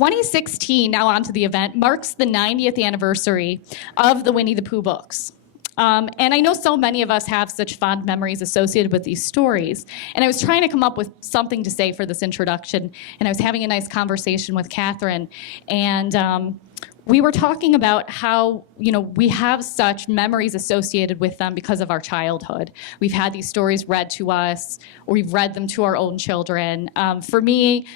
2016, now on to the event, marks the 90th anniversary of the Winnie the Pooh books. And I know so many of us have such fond memories associated with these stories. And I was trying to come up with something to say for this introduction, and I was having a nice conversation with Kathryn. And we were talking about how, we have such memories associated with them because of our childhood. We've had these stories read to us, or we've read them to our own children. For me,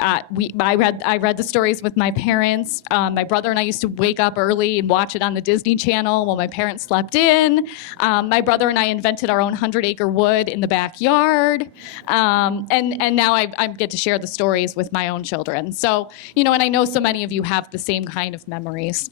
I read the stories with my parents. My brother and I used to wake up early and watch it on the Disney Channel while my parents slept in. My brother and I invented our own 100-acre wood in the backyard. And now I get to share the stories with my own children. So, and I know so many of you have the same kind of memories,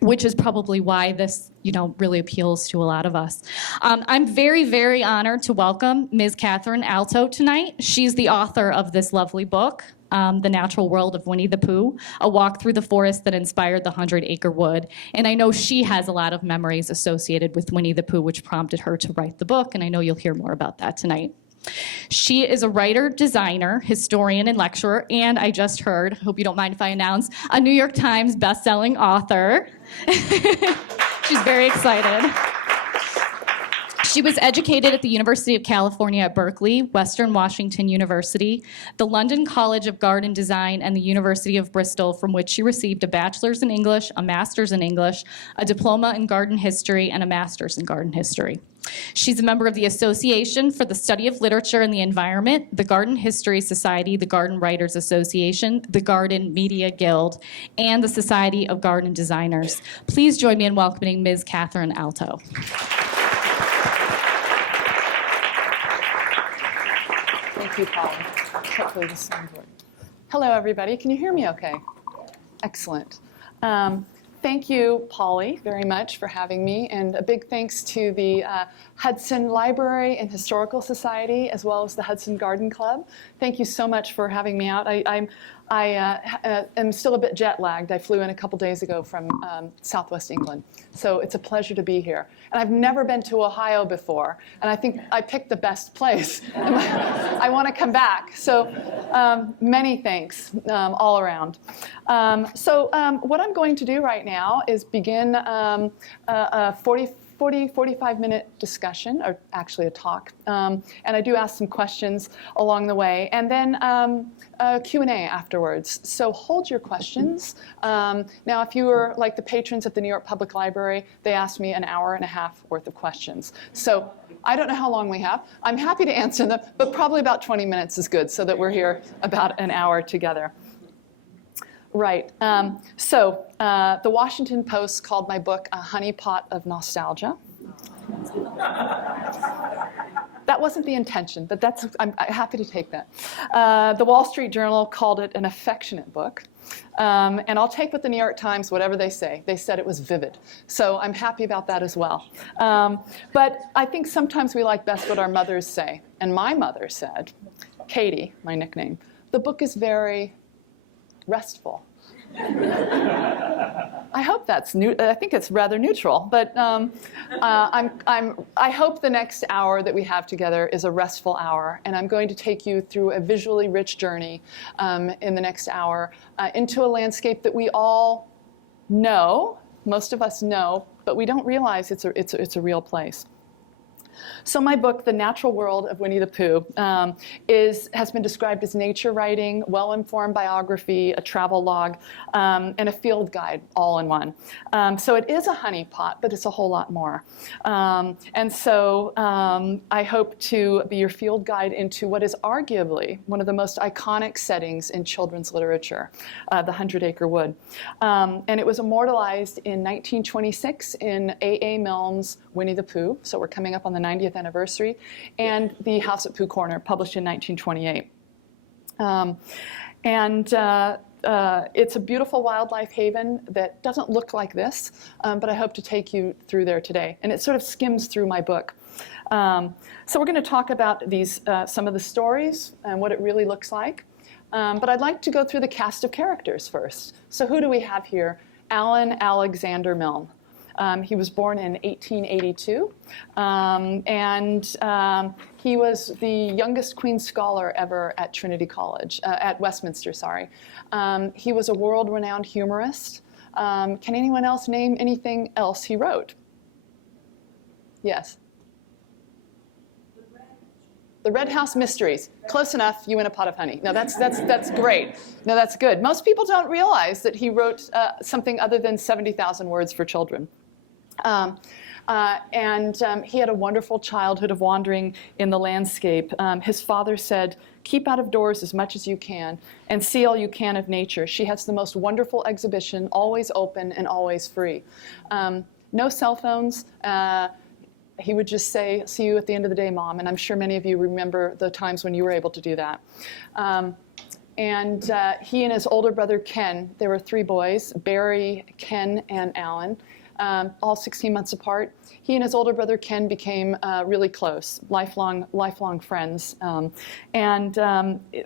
which is probably why this, really appeals to a lot of us. I'm very, very honored to welcome Ms. Kathryn Aalto tonight. She's the author of this lovely book, The Natural World of Winnie the Pooh, a walk through the forest that inspired the 100-acre wood. And I know she has a lot of memories associated with Winnie the Pooh, which prompted her to write the book, and I know you'll hear more about that tonight. She is a writer, designer, historian, and lecturer, and I just heard, hope you don't mind if I announce, a New York Times best-selling author. She's very excited. She was educated at the University of California at Berkeley, Western Washington University, the London College of Garden Design, and the University of Bristol, from which she received a bachelor's in English, a master's in English, a diploma in garden history, and a master's in garden history. She's a member of the Association for the Study of Literature and the Environment, the Garden History Society, the Garden Writers Association, the Garden Media Guild, and the Society of Garden Designers. Please join me in welcoming Ms. Kathryn Aalto. Thank you, Paula. Hopefully this sounds good. Hello, everybody. Can you hear me okay? Excellent. Thank you, Polly, very much for having me, and a big thanks to the Hudson Library and Historical Society, as well as the Hudson Garden Club. Thank you so much for having me out. I am still a bit jet lagged. I flew in a couple days ago from Southwest England, so it's a pleasure to be here. And I've never been to Ohio before, and I think I picked the best place. I want to come back, so many thanks all around. What I'm going to do right now is begin a 45-minute discussion, or actually a talk, and I do ask some questions along the way, and then a Q&A afterwards. So hold your questions. Now, if you were like the patrons at the New York Public Library, they asked me an hour and a half worth of questions. So I don't know how long we have. I'm happy to answer them, but probably about 20 minutes is good, so that we're here about an hour together. Right. The Washington Post called my book a honeypot of nostalgia. That wasn't the intention, but I'm happy to take that. The Wall Street Journal called it an affectionate book. And I'll take with the New York Times whatever they say. They said it was vivid. So I'm happy about that as well. But I think sometimes we like best what our mothers say. And my mother said, Katie, my nickname, the book is very restful. I hope that's new. I think it's rather neutral, but I hope the next hour that we have together is a restful hour, and I'm going to take you through a visually rich journey in the next hour into a landscape that we all know, most of us know, but we don't realize it's a real place. So my book, The Natural World of Winnie the Pooh, has been described as nature writing, well-informed biography, a travel log, and a field guide all in one. So it is a honeypot, but it's a whole lot more. I hope to be your field guide into what is arguably one of the most iconic settings in children's literature, the 100-Acre Wood. And it was immortalized in 1926 in A.A. Milne's Winnie the Pooh, so we're coming up on the 90th anniversary, and The House at Pooh Corner, published in 1928. It's a beautiful wildlife haven that doesn't look like this, but I hope to take you through there today. And it sort of skims through my book. So we're going to talk about some of the stories and what it really looks like. But I'd like to go through the cast of characters first. So who do we have here? Alan Alexander Milne. He was born in 1882, and he was the youngest Queen's Scholar ever at Trinity College, at Westminster, sorry. He was a world-renowned humorist. Can anyone else name anything else he wrote? Yes. The Red House Mysteries. Close enough, you win a pot of honey. No, that's great. No, that's good. Most people don't realize that he wrote something other than 70,000 words for children. He had a wonderful childhood of wandering in the landscape. His father said, "Keep out of doors as much as you can and see all you can of nature. She has the most wonderful exhibition, always open and always free." No cell phones. He would just say, "See you at the end of the day, Mom." And I'm sure many of you remember the times when you were able to do that. He and his older brother, Ken, there were 3 boys, Barry, Ken, and Alan, all 16 months apart. He and his older brother, Ken, became really close, lifelong friends.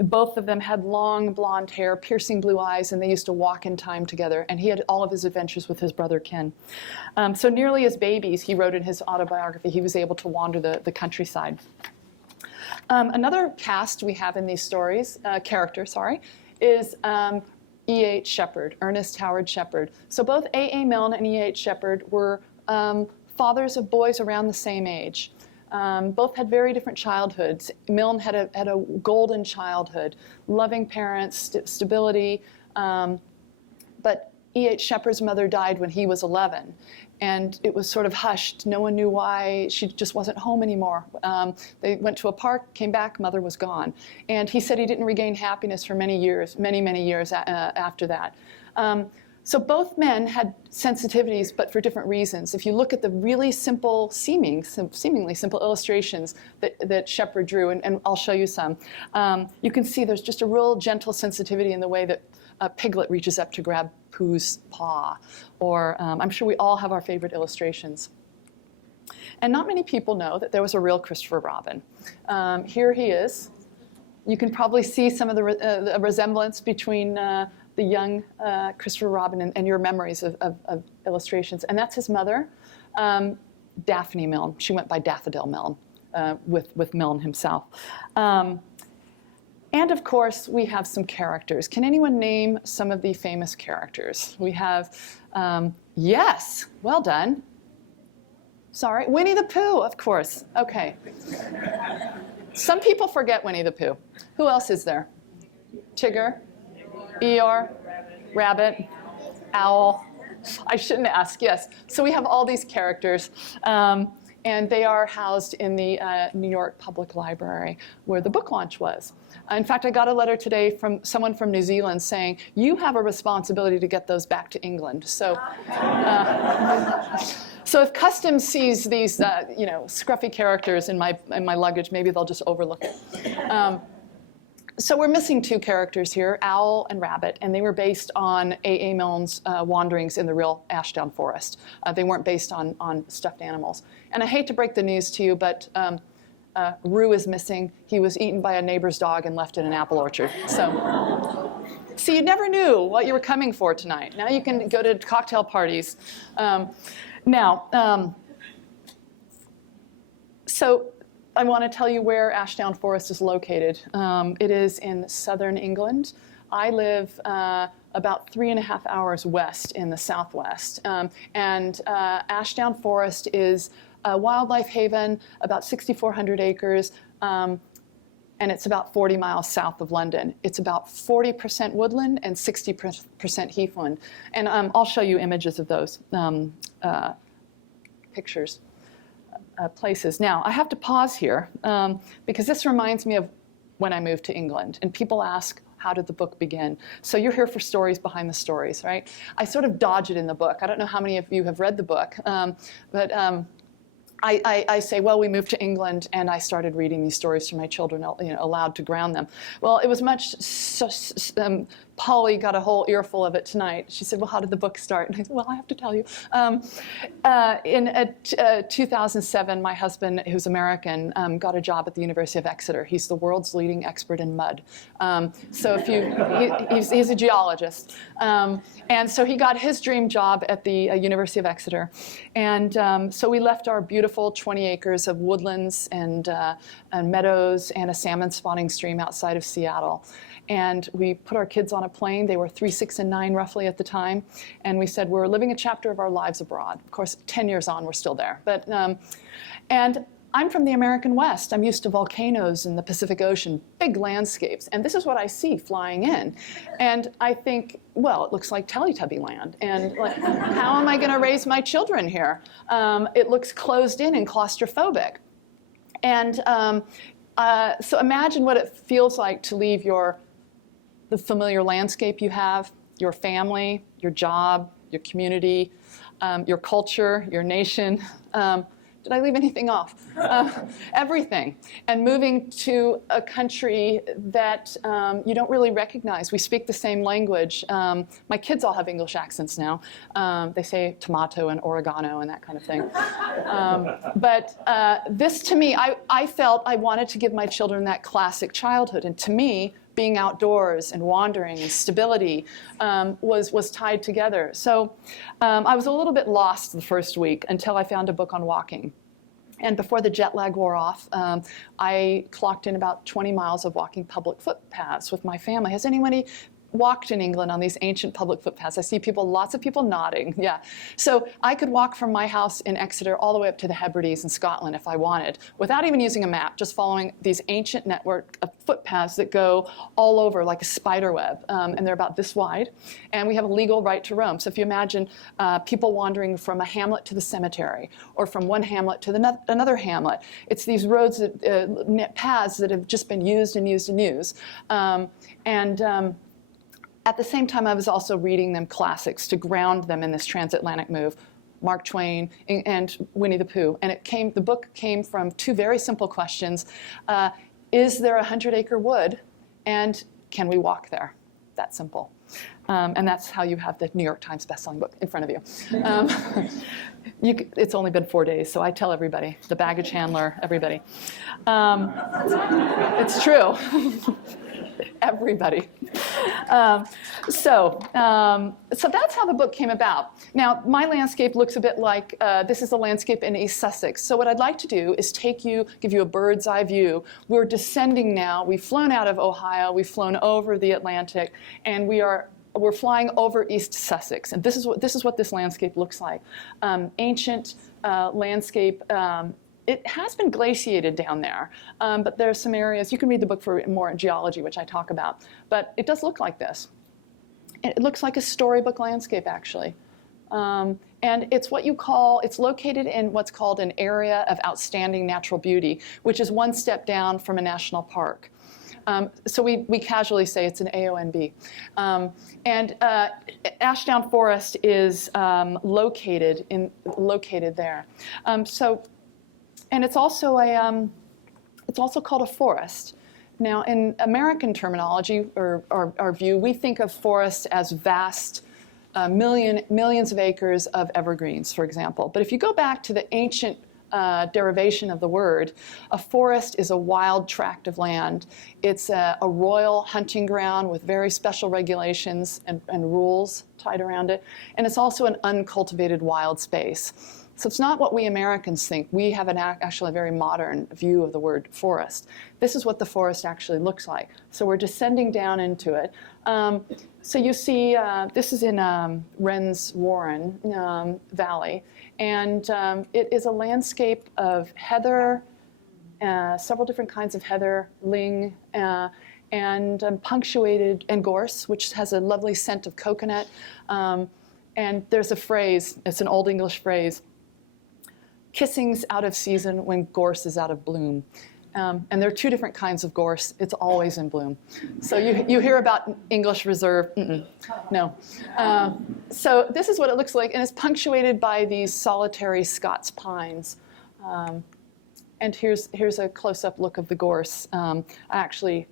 Both of them had long blonde hair, piercing blue eyes, and they used to walk in time together. And he had all of his adventures with his brother, Ken. So nearly as babies, he wrote in his autobiography, he was able to wander the countryside. Another cast we have in these stories, character, is E.H. Shepard, Ernest Howard Shepard. So both A.A. Milne and E.H. Shepard were fathers of boys around the same age. Both had very different childhoods. Milne had a golden childhood, loving parents, stability, but E.H. Shepard's mother died when he was 11. And it was sort of hushed. No one knew why. She just wasn't home anymore. They went to a park, came back, mother was gone. And he said he didn't regain happiness for many years after that. So both men had sensitivities, but for different reasons. If you look at the really simple, seemingly simple illustrations that Shepard drew, and I'll show you some, you can see there's just a real gentle sensitivity in the way that Piglet reaches up to grab Pooh's paw. Or I'm sure we all have our favorite illustrations. And not many people know that there was a real Christopher Robin. Here he is. You can probably see some of the resemblance between the young Christopher Robin and your memories of illustrations. And that's his mother, Daphne Milne. She went by Daffodil Milne, with Milne himself. And of course, we have some characters. Can anyone name some of the famous characters? We have, yes, well done. Sorry, Winnie the Pooh, of course. Okay. Some people forget Winnie the Pooh. Who else is there? Tigger, Eeyore, Rabbit, Owl. I shouldn't ask, yes. So we have all these characters. And they are housed in the New York Public Library, where the book launch was. In fact, I got a letter today from someone from New Zealand saying, you have a responsibility to get those back to England. So, so if Customs sees these scruffy characters in my luggage, maybe they'll just overlook it. So we're missing 2 characters here, Owl and Rabbit, and they were based on A.A. Milne's wanderings in the real Ashdown forest. They weren't based on stuffed animals. And I hate to break the news to you, but Roo is missing. He was eaten by a neighbor's dog and left in an apple orchard. So you never knew what you were coming for tonight. Now you can go to cocktail parties. So I want to tell you where Ashdown Forest is located. It is in southern England. I live about 3.5 hours west in the southwest. Ashdown Forest is a wildlife haven, about 6,400 acres, and it's about 40 miles south of London. It's about 40% woodland and 60% heathland. And I'll show you images of those pictures. Places. Now, I have to pause here because this reminds me of when I moved to England. And people ask, how did the book begin? So you're here for stories behind the stories, right? I sort of dodge it in the book. I don't know how many of you have read the book, but I say, well, we moved to England and I started reading these stories to my children, aloud to ground them. Well, it was much Polly got a whole earful of it tonight. She said, well, how did the book start? And I said, well, I have to tell you. In 2007, my husband, who's American, got a job at the University of Exeter. He's the world's leading expert in mud. So if he's a geologist. And so he got his dream job at the University of Exeter. And so we left our beautiful 20 acres of woodlands and meadows and a salmon spawning stream outside of Seattle. And we put our kids on a plane. They were 3, 6, and 9 roughly at the time. And we said, we're living a chapter of our lives abroad. Of course, 10 years on, we're still there. But, and I'm from the American West. I'm used to volcanoes in the Pacific Ocean, big landscapes. And this is what I see flying in. And I think, well, it looks like Teletubby land. And like, how am I going to raise my children here? It looks closed in and claustrophobic. And so imagine what it feels like to leave the familiar landscape you have, your family, your job, your community, your culture, your nation. Did I leave anything off? Everything. And moving to a country that you don't really recognize. We speak the same language. My kids all have English accents now. They say tomato and oregano and that kind of thing. But this, to me, I felt I wanted to give my children that classic childhood. And to me, being outdoors and wandering and stability was tied together. So I was a little bit lost the first week until I found a book on walking. And before the jet lag wore off, I clocked in about 20 miles of walking public footpaths with my family. Has anybody walked in England on these ancient public footpaths? I see lots of people nodding. Yeah. So I could walk from my house in Exeter all the way up to the Hebrides in Scotland if I wanted, without even using a map, just following these ancient network of footpaths that go all over like a spider web. And they're about this wide. And we have a legal right to roam. So if you imagine people wandering from a hamlet to the cemetery, or from one hamlet to another hamlet, it's these roads, paths that have just been used and used and used. At the same time, I was also reading them classics to ground them in this transatlantic move, Mark Twain and Winnie the Pooh. And the book came from 2 very simple questions. Is there a 100-acre wood? And can we walk there? That simple. And that's how you have the New York Times bestselling book in front of you. It's only been 4 days, so I tell everybody, the baggage handler, everybody. It's true. Everybody. So that's how the book came about. Now, my landscape looks a bit like, this is a landscape in East Sussex. So what I'd like to do is give you a bird's eye view. We're descending now. We've flown out of Ohio. We've flown over the Atlantic. And we're flying over East Sussex. And this is what this landscape looks like. Ancient landscape. It has been glaciated down there, but there are some areas. You can read the book for more geology, which I talk about. But it does look like this. It looks like a storybook landscape, actually. And it's it's located in what's called an area of outstanding natural beauty, which is one step down from a national park. So we casually say it's an AONB. And Ashdown Forest is located there. And it's also called a forest. Now, in American terminology, or our view, we think of forests as vast, millions of acres of evergreens, for example. But if you go back to the ancient derivation of the word, a forest is a wild tract of land. It's a royal hunting ground with very special regulations and rules tied around it. And it's also an uncultivated wild space. So it's not what we Americans think. We have actually a very modern view of the word forest. This is what the forest actually looks like. So we're descending down into it. So you see, this is in Wren's Warren Valley. And it is a landscape of heather, several different kinds of heather, ling, and punctuated, and gorse, which has a lovely scent of coconut. And there's a phrase, it's an Old English phrase, kissing's out of season when gorse is out of bloom. And there are 2 different kinds of gorse. It's always in bloom. So you hear about English reserve. No. So this is what it looks like. And it's punctuated by these solitary Scots pines. And here's a close-up look of the gorse. I actually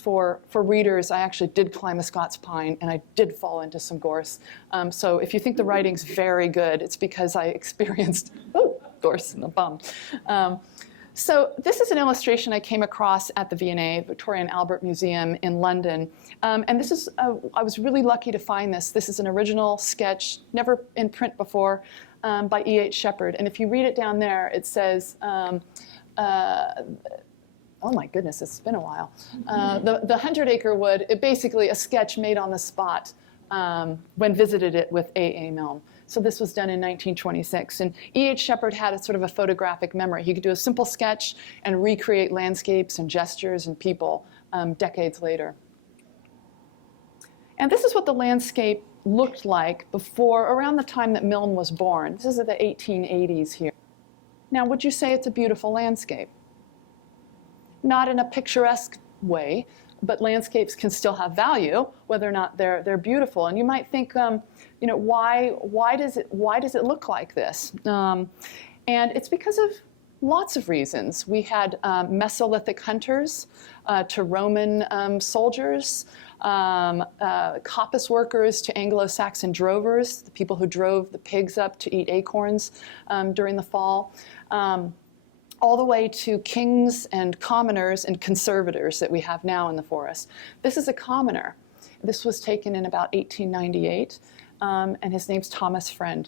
for readers, I actually did climb a Scots pine, and I did fall into some gorse. So if you think the writing's very good, it's because I experienced gorse in the bum. So this is an illustration I came across at the V&A, Victoria and Albert Museum in London. And this is, I was really lucky to find this. This is an original sketch, never in print before, by E.H. Shepard. And if you read it down there, it says, oh my goodness, it's been a while. The 100-acre wood, basically a sketch made on the spot when visited it with A.A. Milne. So this was done in 1926. And E.H. Shepard had a sort of a photographic memory. He could do a simple sketch and recreate landscapes and gestures and people decades later. And this is what the landscape looked like before, around the time that Milne was born. This is the 1880s here. Now, would you say it's a beautiful landscape? Not in a picturesque way, but landscapes can still have value, whether or not they're beautiful. And you might think, you know, why does it look like this? And it's because of lots of reasons. We had Mesolithic hunters to Roman soldiers, coppice workers to Anglo-Saxon drovers, the people who drove the pigs up to eat acorns during the fall. All the way to kings and commoners and conservators that we have now in the forest. This is a commoner. This was taken in about 1898, and his name's Thomas Friend.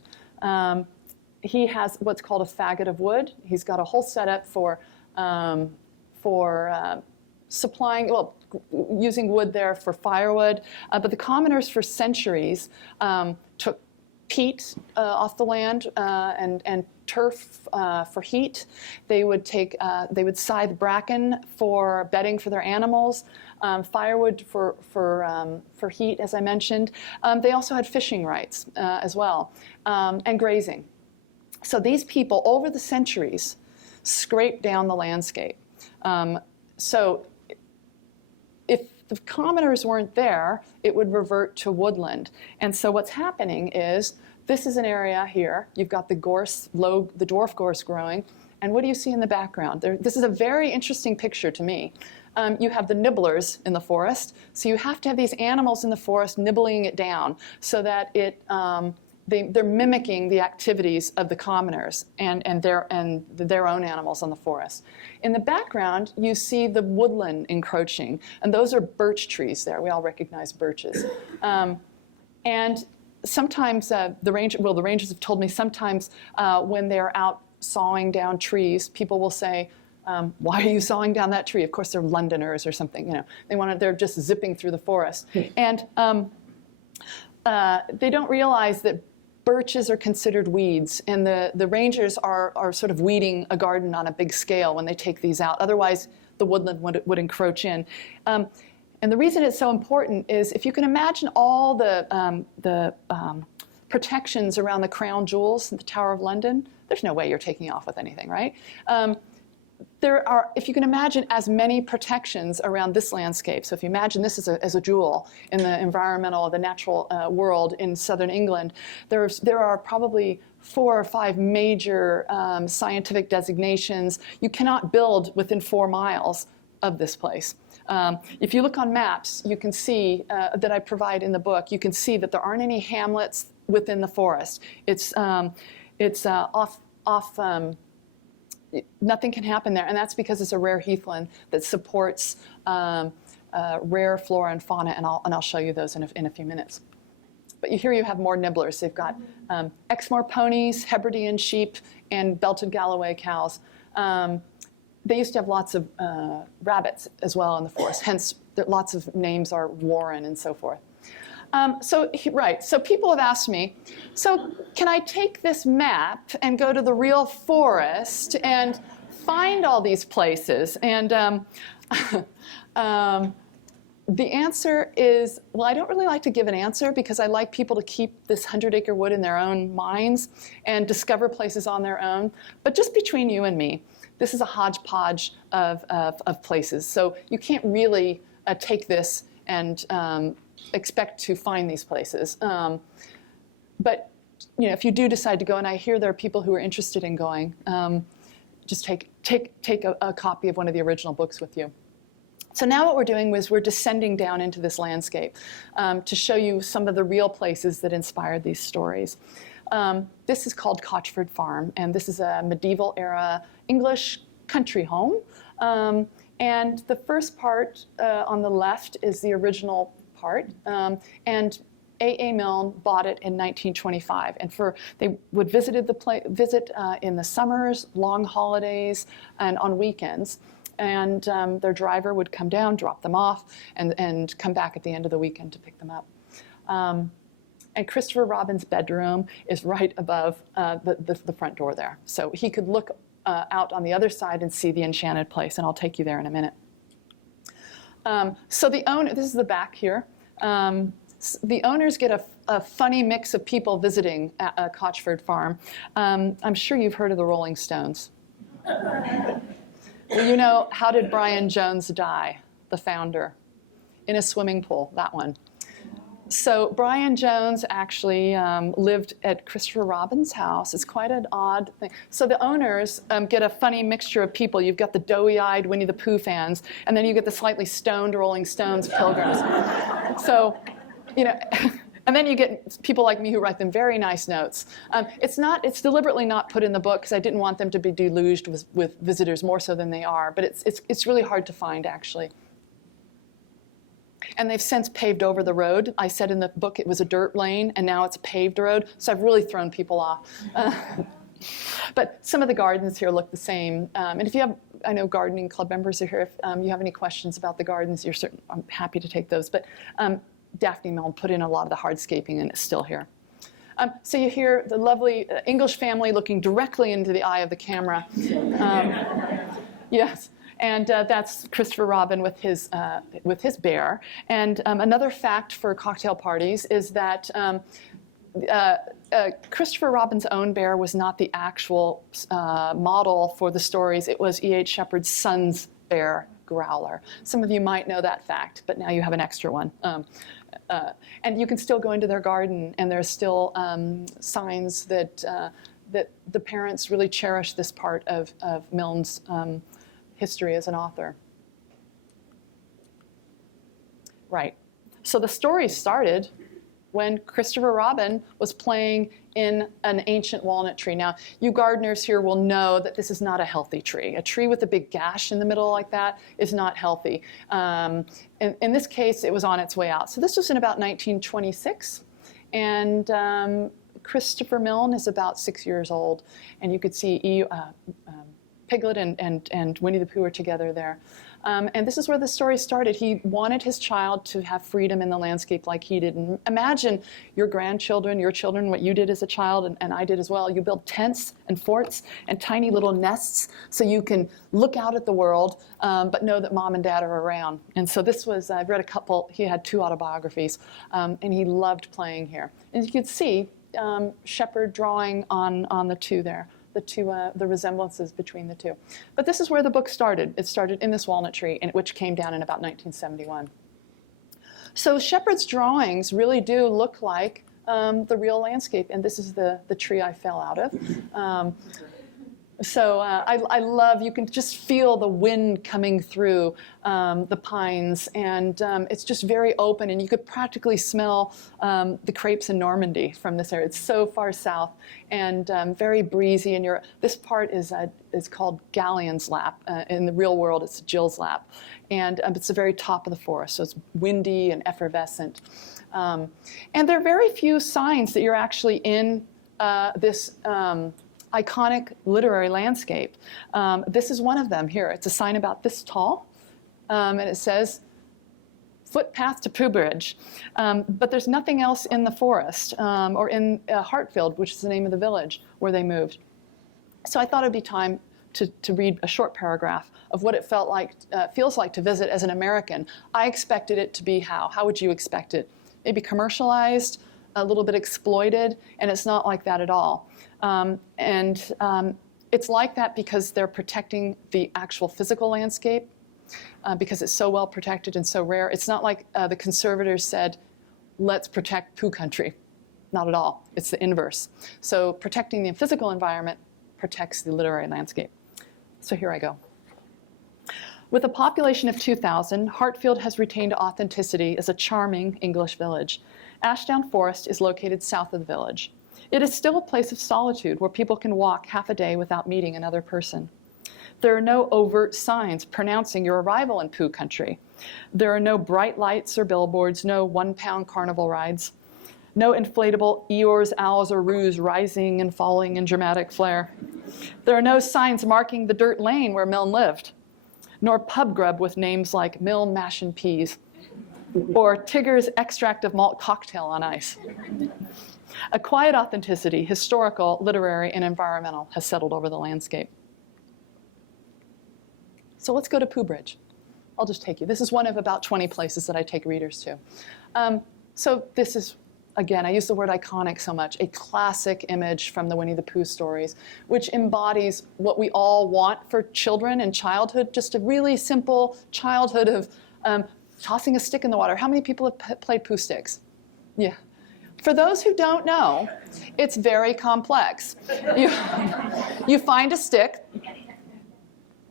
He has what's called a faggot of wood. He's got a whole setup for supplying, well, using wood there for firewood. But the commoners for centuries took peat off the land and turf for heat. They would scythe bracken for bedding for their animals, firewood for heat, as I mentioned. They also had fishing rights as well, and grazing. So these people, over the centuries, scraped down the landscape. So if the commoners weren't there, it would revert to woodland. And so what's happening is, this is an area here. You've got the gorse, the dwarf gorse growing. And what do you see in the background? This is a very interesting picture to me. You have the nibblers in the forest. So you have to have these animals in the forest nibbling it down so that they're mimicking the activities of the commoners and their own animals in the forest. In the background, you see the woodland encroaching. And those are birch trees there. We all recognize birches. And sometimes the rangers have told me sometimes when they're out sawing down trees, people will say, why are you sawing down that tree? Of course, they're Londoners or something. You know, they're just zipping through the forest. And they don't realize that birches are considered weeds, and the rangers are sort of weeding a garden on a big scale when they take these out. Otherwise, the woodland would encroach in. And the reason it's so important is if you can imagine all the protections around the crown jewels in the Tower of London, there's no way you're taking off with anything, right? There are, if you can imagine as many protections around this landscape, so if you imagine this as a jewel in the natural world in southern England, there are probably 4 or 5 major scientific designations. You cannot build within 4 miles of this place. If you look on maps, you can see that I provide in the book, you can see that there aren't any hamlets within the forest. It's nothing can happen there, and that's because it's a rare heathland that supports rare flora and fauna, and I'll show you those in a few minutes. But here you have more nibblers. They've got Exmoor ponies, Hebridean sheep, and belted Galloway cows. They used to have lots of rabbits as well in the forest, hence lots of names are Warren and so forth. So people have asked me, so can I take this map and go to the real forest and find all these places? And the answer is, well, I don't really like to give an answer because I like people to keep this 100-acre wood in their own minds and discover places on their own. But just between you and me, this is a hodgepodge of places. So you can't really take this and expect to find these places. But if you do decide to go, and I hear there are people who are interested in going, just take a copy of one of the original books with you. So now what we're doing is we're descending down into this landscape to show you some of the real places that inspired these stories. This is called Cochford Farm, and this is a medieval era English country home. And the first part on the left is the original part, and A.A. Milne bought it in 1925, and they would visit in the summers, long holidays, and on weekends. And their driver would come down, drop them off, and come back at the end of the weekend to pick them up. And Christopher Robin's bedroom is right above the front door there. So he could look out on the other side and see the enchanted place, and I'll take you there in a minute. So the owner, this is the back here. The owners get a funny mix of people visiting at Cochford Farm. I'm sure you've heard of the Rolling Stones. Well, you know, how did Brian Jones die, the founder? In a swimming pool, that one. So Brian Jones actually lived at Christopher Robin's house. It's quite an odd thing. So the owners get a funny mixture of people. You've got the doughy-eyed Winnie the Pooh fans, and then you get the slightly stoned Rolling Stones pilgrims. So, you know, and then you get people like me who write them very nice notes. It's deliberately not put in the book because I didn't want them to be deluged with visitors more so than they are, but it's really hard to find, actually. And they've since paved over the road. I said in the book it was a dirt lane, and now it's a paved road, so I've really thrown people off. But some of the gardens here look the same. And if you have, I know gardening club members are here, if you have any questions about the gardens, I'm happy to take those. But Daphne Milne put in a lot of the hardscaping, and it's still here. So you hear the lovely English family looking directly into the eye of the camera. Yes. And that's Christopher Robin with his bear. And another fact for cocktail parties is that Christopher Robin's own bear was not the actual model for the stories. It was E.H. Shepard's son's bear, Growler. Some of you might know that fact, but now you have an extra one. And you can still go into their garden, and there's still signs that the parents really cherish this part of Milne's history as an author. Right. So the story started when Christopher Robin was playing in an ancient walnut tree. Now, you gardeners here will know that this is not a healthy tree. A tree with a big gash in the middle like that is not healthy. In this case, it was on its way out. So this was in about 1926. And Christopher Milne is about 6 years old. And you could see Piglet and Winnie the Pooh are together there. And this is where the story started. He wanted his child to have freedom in the landscape like he did. And imagine your grandchildren, your children, what you did as a child, and I did as well. You build tents and forts and tiny little nests so you can look out at the world, but know that mom and dad are around. And so this was, I've read a couple, he had 2 autobiographies, and he loved playing here. And you can see Shepard drawing on the 2 there. The resemblances between the 2. But this is where the book started. It started in this walnut tree, which came down in about 1971. So Shepard's drawings really do look like the real landscape, and this is the tree I fell out of. So I love, you can just feel the wind coming through the pines, and it's just very open, and you could practically smell the crepes in Normandy from this area. It's so far south and very breezy, and this part is called Galleon's Lap. In the real world, it's Jill's Lap. And it's the very top of the forest, so it's windy and effervescent. And there are very few signs that you're actually in this iconic literary landscape. This is one of them here. It's a sign about this tall, and it says, "Footpath to Pooh Bridge." But there's nothing else in the forest or in Hartfield, which is the name of the village where they moved. So I thought it'd be time to read a short paragraph of what it feels like to visit as an American. I expected it to be how? How would you expect it? Maybe commercialized, a little bit exploited, and it's not like that at all. It's like that because they're protecting the actual physical landscape, because it's so well protected and so rare. It's not like the conservators said, let's protect Pooh country. Not at all. It's the inverse. So protecting the physical environment protects the literary landscape. So here I go. With a population of 2,000, Hartfield has retained authenticity as a charming English village. Ashdown Forest is located south of the village. It is still a place of solitude where people can walk half a day without meeting another person. There are no overt signs pronouncing your arrival in Pooh country. There are no bright lights or billboards, no one-pound carnival rides, no inflatable Eeyores, owls, or roos rising and falling in dramatic flair. There are no signs marking the dirt lane where Milne lived, nor pub grub with names like Milne Mash and Peas, or Tigger's extract of malt cocktail on ice. A quiet authenticity, historical, literary, and environmental, has settled over the landscape. So let's go to Pooh Bridge. I'll just take you. This is one of about 20 places that I take readers to. So this is, again, I use the word iconic so much, a classic image from the Winnie the Pooh stories, which embodies what we all want for children and childhood, just a really simple childhood of tossing a stick in the water. How many people have played Pooh sticks? Yeah. For those who don't know, it's very complex. You find a stick.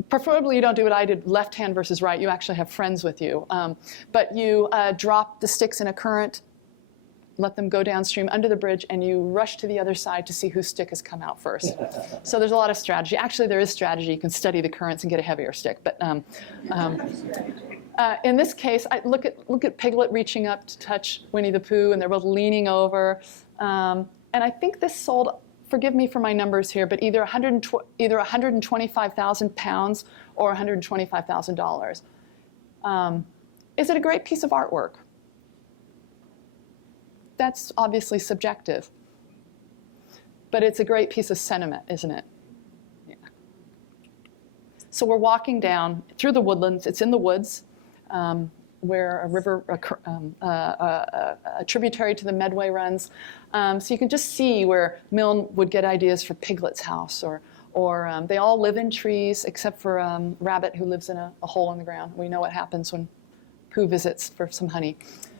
Preferably you don't do what I did, left hand versus right. You actually have friends with you. But you drop the sticks in a current, let them go downstream under the bridge, and you rush to the other side to see whose stick has come out first. So there's a lot of strategy. Actually, there is strategy. You can study the currents and get a heavier stick. But in this case, look at Piglet reaching up to touch Winnie the Pooh, and they're both leaning over. And I think this sold, forgive me for my numbers here, but either 125,000 pounds or $125,000. Is it a great piece of artwork? That's obviously subjective. But it's a great piece of sentiment, isn't it? Yeah. So we're walking down through the woodlands. It's in the woods where a river, a tributary to the Medway runs. So you can just see where Milne would get ideas for Piglet's house, or they all live in trees except for Rabbit, who lives in a hole in the ground. We know what happens when Pooh visits for some honey,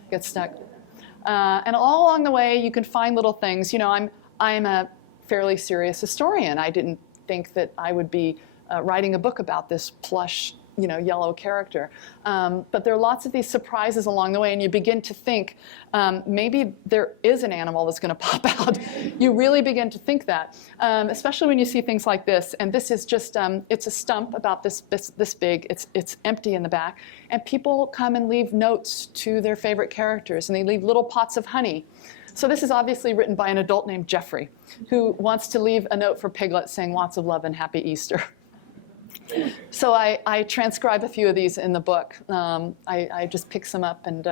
gets stuck. And all along the way, you can find little things. You know, I'm a fairly serious historian. I didn't think that I would be writing a book about this plush, yellow character. But there are lots of these surprises along the way, and you begin to think maybe there is an animal that's going to pop out. You really begin to think that, especially when you see things like this. And this is just, it's a stump about this big. It's empty in the back. And people come and leave notes to their favorite characters, and they leave little pots of honey. So this is obviously written by an adult named Jeffrey, who wants to leave a note for Piglet saying lots of love and happy Easter. So I transcribe a few of these in the book. I just pick some up and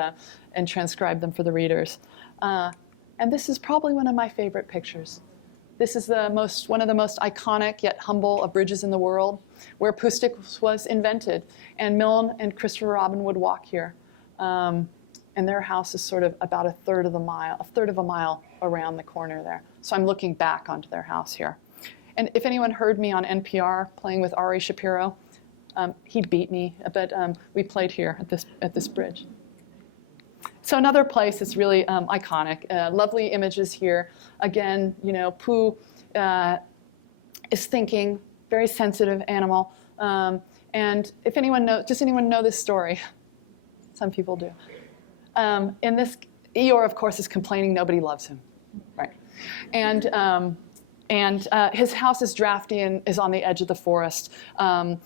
transcribe them for the readers. And this is probably one of my favorite pictures. This is one of the most iconic yet humble of bridges in the world, where Pooh Sticks was invented. And Milne and Christopher Robin would walk here. And their house is sort of about a third of a mile around the corner there. So I'm looking back onto their house here. And if anyone heard me on NPR playing with Ari Shapiro, he'd beat me, but we played here at this bridge. So another place that's really iconic, lovely images here. Again, Pooh is thinking, very sensitive animal. And if anyone does anyone know this story? Some people do. In this, Eeyore, of course, is complaining nobody loves him, right? And his house is drafty and is on the edge of the forest. And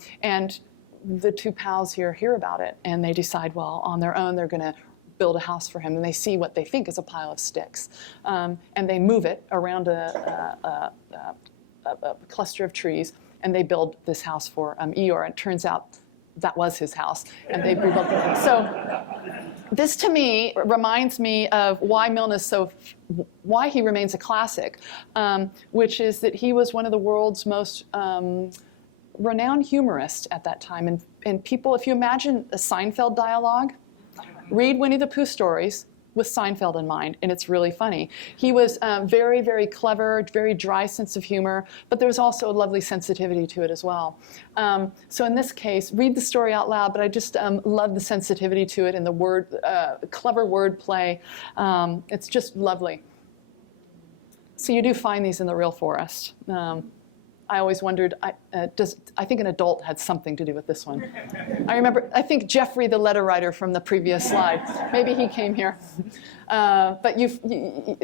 the two pals here hear about it, and they decide, well, on their own, they're going to build a house for him. And they see what they think is a pile of sticks. And they move it around a cluster of trees, and they build this house for Eeyore. And it turns out that was his house, and they rebuilt it. So this, to me, reminds me of why Milne is why he remains a classic, which is that he was one of the world's most renowned humorists at that time. And people, if you imagine a Seinfeld dialogue, read Winnie the Pooh stories with Seinfeld in mind, and it's really funny. He was very, very clever, very dry sense of humor, but there's also a lovely sensitivity to it as well. So in this case, read the story out loud, but I just love the sensitivity to it and the clever word play. It's just lovely. So you do find these in the real forest. I always wondered, I think an adult had something to do with this one. I think Jeffrey, the letter writer from the previous slide, maybe he came here. But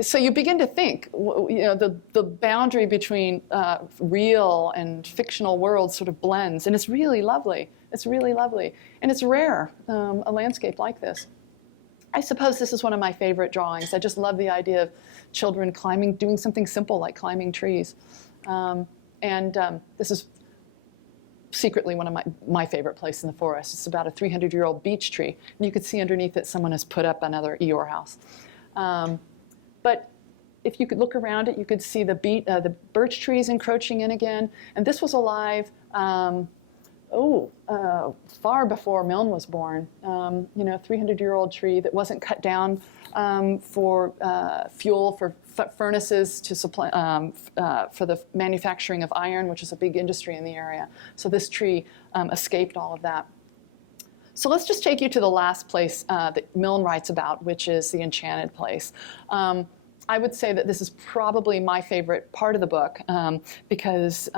so you begin to think, the boundary between real and fictional worlds sort of blends, and it's really lovely. It's really lovely, and it's rare, a landscape like this. I suppose this is one of my favorite drawings. I just love the idea of children climbing, doing something simple like climbing trees. This is secretly one of my favorite places in the forest. It's about a 300-year-old beech tree, and you can see underneath it someone has put up another Eeyore house. But if you could look around it, you could see the birch trees encroaching in again, and this was alive far before Milne was born. 300-year-old tree that wasn't cut down for fuel, for furnaces to supply, for the manufacturing of iron, which is a big industry in the area. So this tree escaped all of that. So let's just take you to the last place that Milne writes about, which is the enchanted place. I would say that this is probably my favorite part of the book because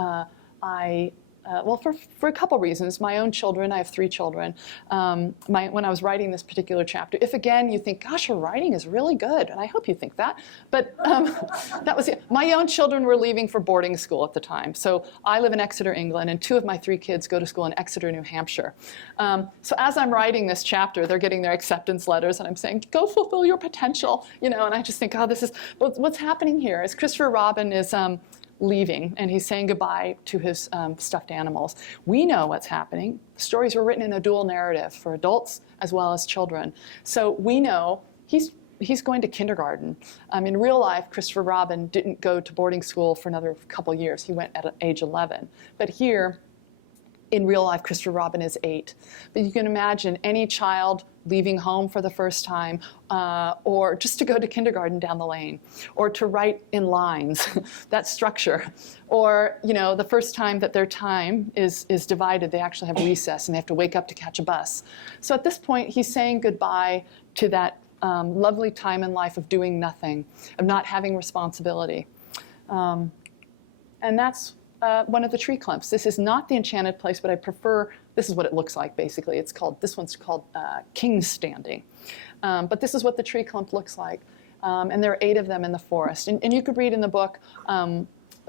for a couple reasons. My own children, I have 3 children. When I was writing this particular chapter, if again you think, gosh, her writing is really good, and I hope you think that, but that was it. My own children were leaving for boarding school at the time. So I live in Exeter, England, and 2 of my 3 kids go to school in Exeter, New Hampshire. So as I'm writing this chapter, they're getting their acceptance letters, and I'm saying, go fulfill your potential, and I just think, oh, this is, what's happening here is Christopher Robin is leaving, and he's saying goodbye to his stuffed animals. We know what's happening. The stories were written in a dual narrative for adults as well as children. So we know he's going to kindergarten. In real life, Christopher Robin didn't go to boarding school for another couple years. He went at age 11. But here, in real life, Christopher Robin is 8. But you can imagine any child leaving home for the first time, or just to go to kindergarten down the lane, or to write in lines, that structure, or the first time that their time is divided, they actually have recess and they have to wake up to catch a bus. So at this point, he's saying goodbye to that lovely time in life of doing nothing, of not having responsibility. And that's one of the tree clumps. This is not the enchanted place, but I prefer, this is what it looks like basically. This one's called King's Standing. But this is what the tree clump looks like. And there are 8 of them in the forest. And you could read in the book,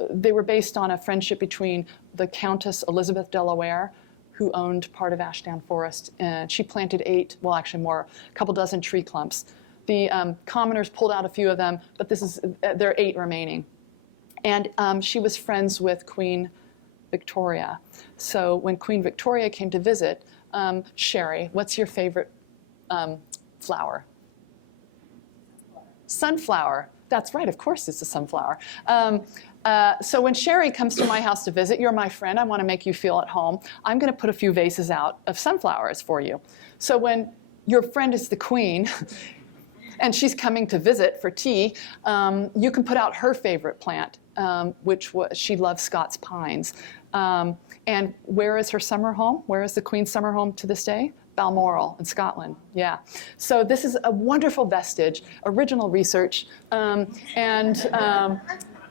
they were based on a friendship between the Countess Elizabeth Delaware, who owned part of Ashdown Forest. And she planted 8, well actually more, a couple dozen tree clumps. The commoners pulled out a few of them, but there are 8 remaining. And she was friends with Queen Victoria. So when Queen Victoria came to visit, Sherry, what's your favorite flower? Sunflower. That's right, of course it's a sunflower. So when Sherry comes to my house to visit, you're my friend, I want to make you feel at home, I'm going to put a few vases out of sunflowers for you. So when your friend is the queen, and she's coming to visit for tea, you can put out her favorite plant, she loves Scots pines. And where is her summer home? Where is the Queen's summer home to this day? Balmoral in Scotland, yeah. So this is a wonderful vestige, original research,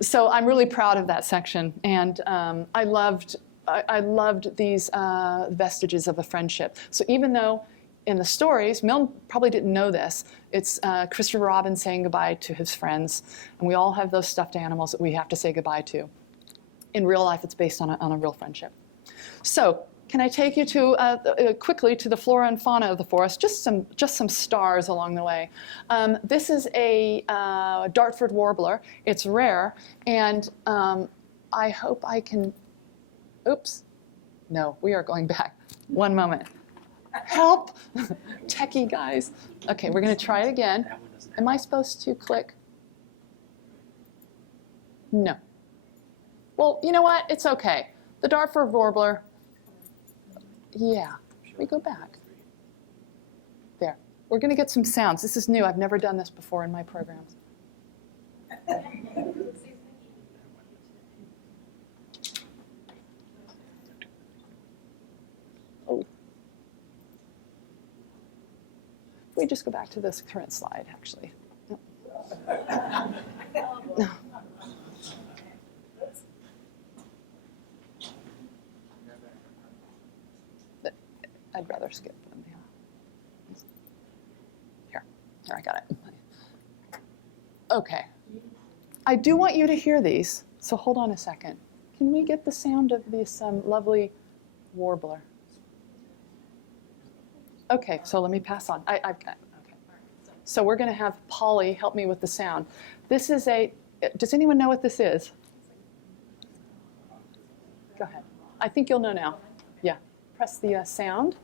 so I'm really proud of that section. And I loved these vestiges of a friendship. So even though in the stories, Milne probably didn't know this, it's Christopher Robin saying goodbye to his friends, and we all have those stuffed animals that we have to say goodbye to. In real life, it's based on a real friendship. So, can I take you to quickly to the flora and fauna of the forest? Just some stars along the way. This is a Dartford warbler. It's rare, and I hope I can. Oops, no, we are going back. One moment. Help! Techie guys. Okay, we're going to try it again. Am I supposed to click? No. Well, you know what? It's okay. The Dartford warbler. Yeah. We go back. There. We're going to get some sounds. This is new. I've never done this before in my programs. Oh. We just go back to this current slide, actually. No. I'd rather skip them. Here, I got it. Okay. I do want you to hear these, so hold on a second. Can we get the sound of this lovely warbler? Okay, so let me pass on. I've got, okay. So we're going to have Polly help me with the sound. This is does anyone know what this is? Go ahead. I think you'll know now. Yeah, press the sound.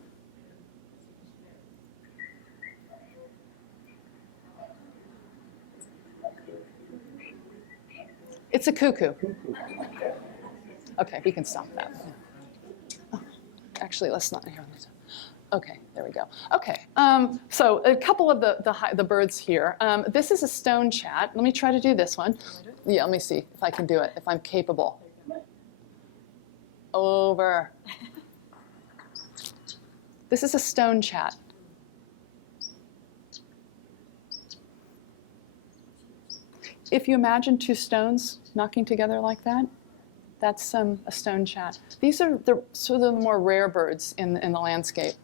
It's a cuckoo. Okay, we can stop that. Oh, actually, let's not hear this. Okay, there we go. Okay, so a couple of the birds here. This is a stone chat. Let me try to do this one. Yeah, let me see if I can do it, if I'm capable. Over. This is a stone chat. If you imagine two stones knocking together like that, that's a stone chat. These are sort of the more rare birds in the landscape.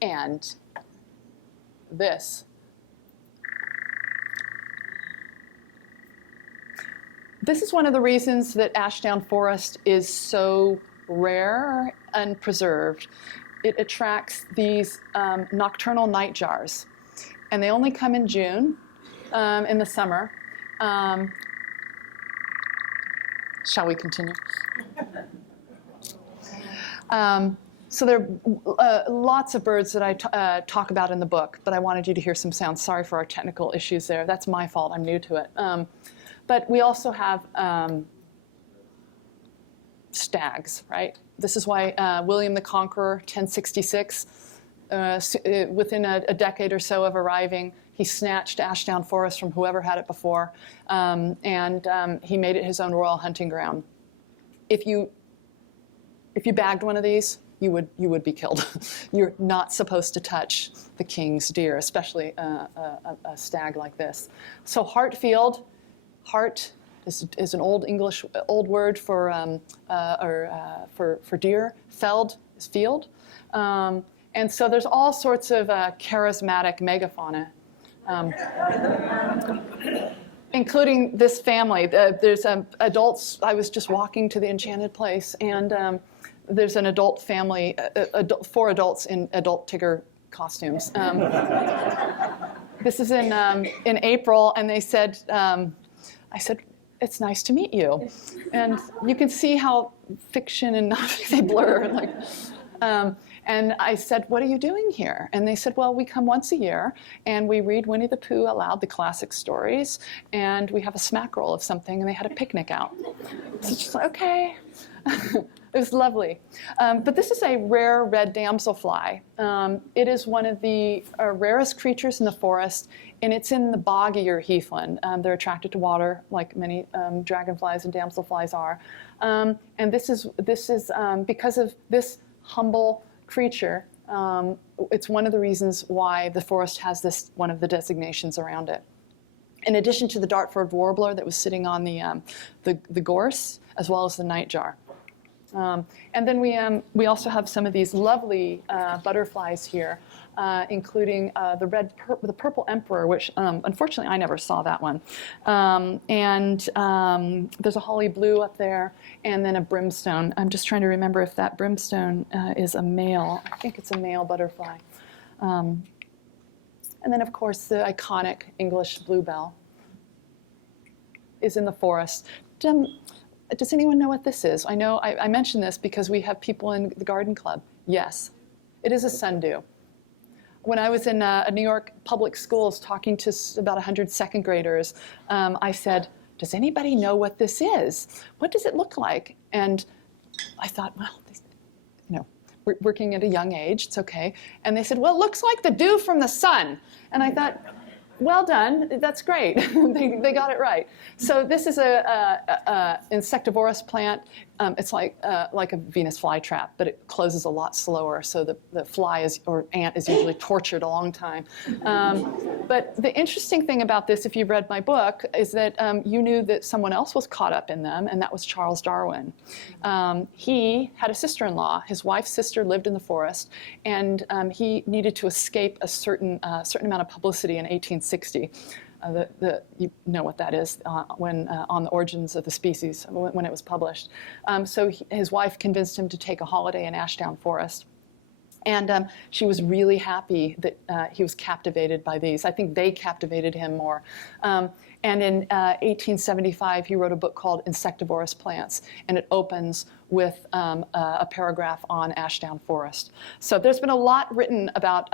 And this. This is one of the reasons that Ashdown Forest is so rare and preserved. It attracts these nocturnal nightjars, and they only come in June, in the summer. Shall we continue? So there are lots of birds that I talk about in the book, but I wanted you to hear some sounds. Sorry for our technical issues there. That's my fault. I'm new to it. But we also have stags, right? This is why William the Conqueror, 1066, within a decade or so of arriving, he snatched Ashdown Forest from whoever had it before, and he made it his own royal hunting ground. If you bagged one of these, you would be killed. You're not supposed to touch the king's deer, especially a stag like this. So Hartfield, hart is an old English word for deer. Feld is field, and so there's all sorts of charismatic megafauna, including this family. There's adults. I was just walking to the Enchanted Place, and there's an adult family, 4 adults in adult Tigger costumes. This is in April, and they said, I said, "It's nice to meet you," and you can see how fiction and they blur. And I said, "What are you doing here?" And they said, "Well, we come once a year, and we read Winnie the Pooh aloud, the classic stories, and we have a smack roll of something," and they had a picnic out. So it's just like, okay. It was lovely. But this is a rare red damselfly. It is one of the rarest creatures in the forest, and it's in the boggier heathland. They're attracted to water, like many dragonflies and damselflies are. And this is because of this humble creature. It's one of the reasons why the forest has this one of the designations around it. In addition to the Dartford warbler that was sitting on the gorse, as well as the nightjar. And then we also have some of these lovely butterflies here, including the purple emperor, which unfortunately I never saw that one. And there's a holly blue up there, and then a brimstone. I'm just trying to remember if that brimstone is a male. I think it's a male butterfly. And then, of course, the iconic English bluebell is in the forest. Does anyone know what this is? I know I mention this because we have people in the garden club. Yes, it is a sundew. When I was in New York public schools talking to about 100 second graders, I said, "Does anybody know what this is? What does it look like?" And I thought, well, we're working at a young age, it's okay. And they said, "Well, it looks like the dew from the sun." And I thought, well done, that's great. They got it right. So this is a insectivorous plant. It's like a Venus flytrap, but it closes a lot slower. So the fly or ant is usually tortured a long time. But the interesting thing about this, if you've read my book, is that you knew that someone else was caught up in them, and that was Charles Darwin. He had a sister-in-law. His wife's sister lived in the forest, and he needed to escape a certain amount of publicity in 1860. You know what that is when on the origins of the species when it was published. So his wife convinced him to take a holiday in Ashdown Forest. And she was really happy that he was captivated by these. I think they captivated him more. And in 1875, he wrote a book called Insectivorous Plants, and it opens with a paragraph on Ashdown Forest. So there's been a lot written about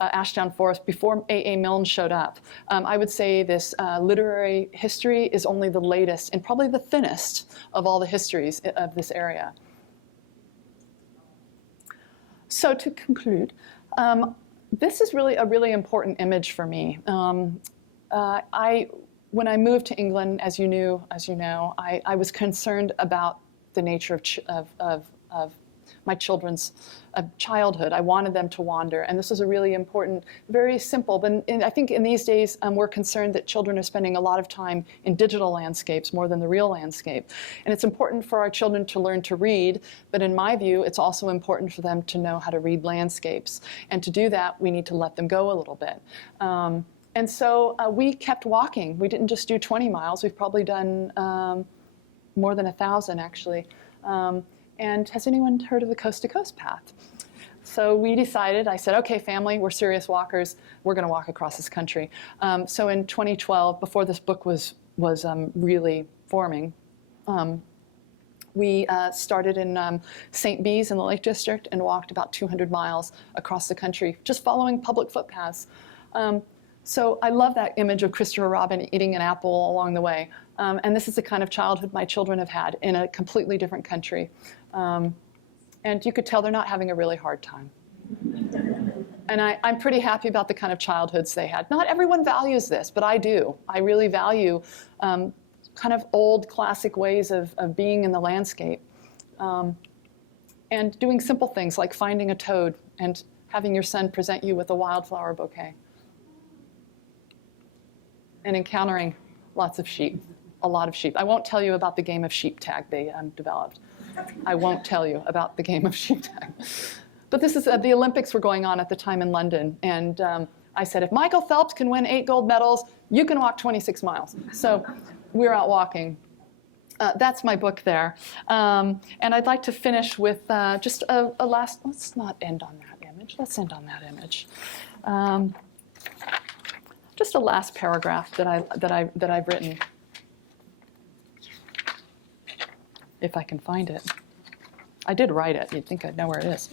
Ashdown Forest before A.A. Milne showed up. I would say this literary history is only the latest and probably the thinnest of all the histories of this area. So to conclude, this is really a really important image for me. When I moved to England, as you know, I was concerned about the nature of my children's childhood. I wanted them to wander, and this was a really important, very simple, but I think in these days we're concerned that children are spending a lot of time in digital landscapes more than the real landscape. And it's important for our children to learn to read, but in my view, it's also important for them to know how to read landscapes. And to do that, we need to let them go a little bit. And so we kept walking. We didn't just do 20 miles. We've probably done more than 1,000, actually. And has anyone heard of the Coast to Coast path? So we decided, I said, okay, family, we're serious walkers. We're going to walk across this country. So in 2012, before this book was really forming, we started in St. Bees in the Lake District and walked about 200 miles across the country, just following public footpaths. So I love that image of Christopher Robin eating an apple along the way. And this is the kind of childhood my children have had in a completely different country. And you could tell they're not having a really hard time. And I'm pretty happy about the kind of childhoods they had. Not everyone values this, but I do. I really value kind of old classic ways of being in the landscape. And doing simple things like finding a toad and having your son present you with a wildflower bouquet. And encountering lots of sheep, a lot of sheep. I won't tell you about the game of sheep tag they developed. I won't tell you about the game of sheep tag. But this is, the Olympics were going on at the time in London, and I said, if Michael Phelps can win 8 gold medals, you can walk 26 miles. So we're out walking. That's my book there. And I'd like to finish with just a last, let's not end on that image. Let's end on that image. Just a last paragraph that I've written, if I can find it. I did write it. You'd think I'd know where it is.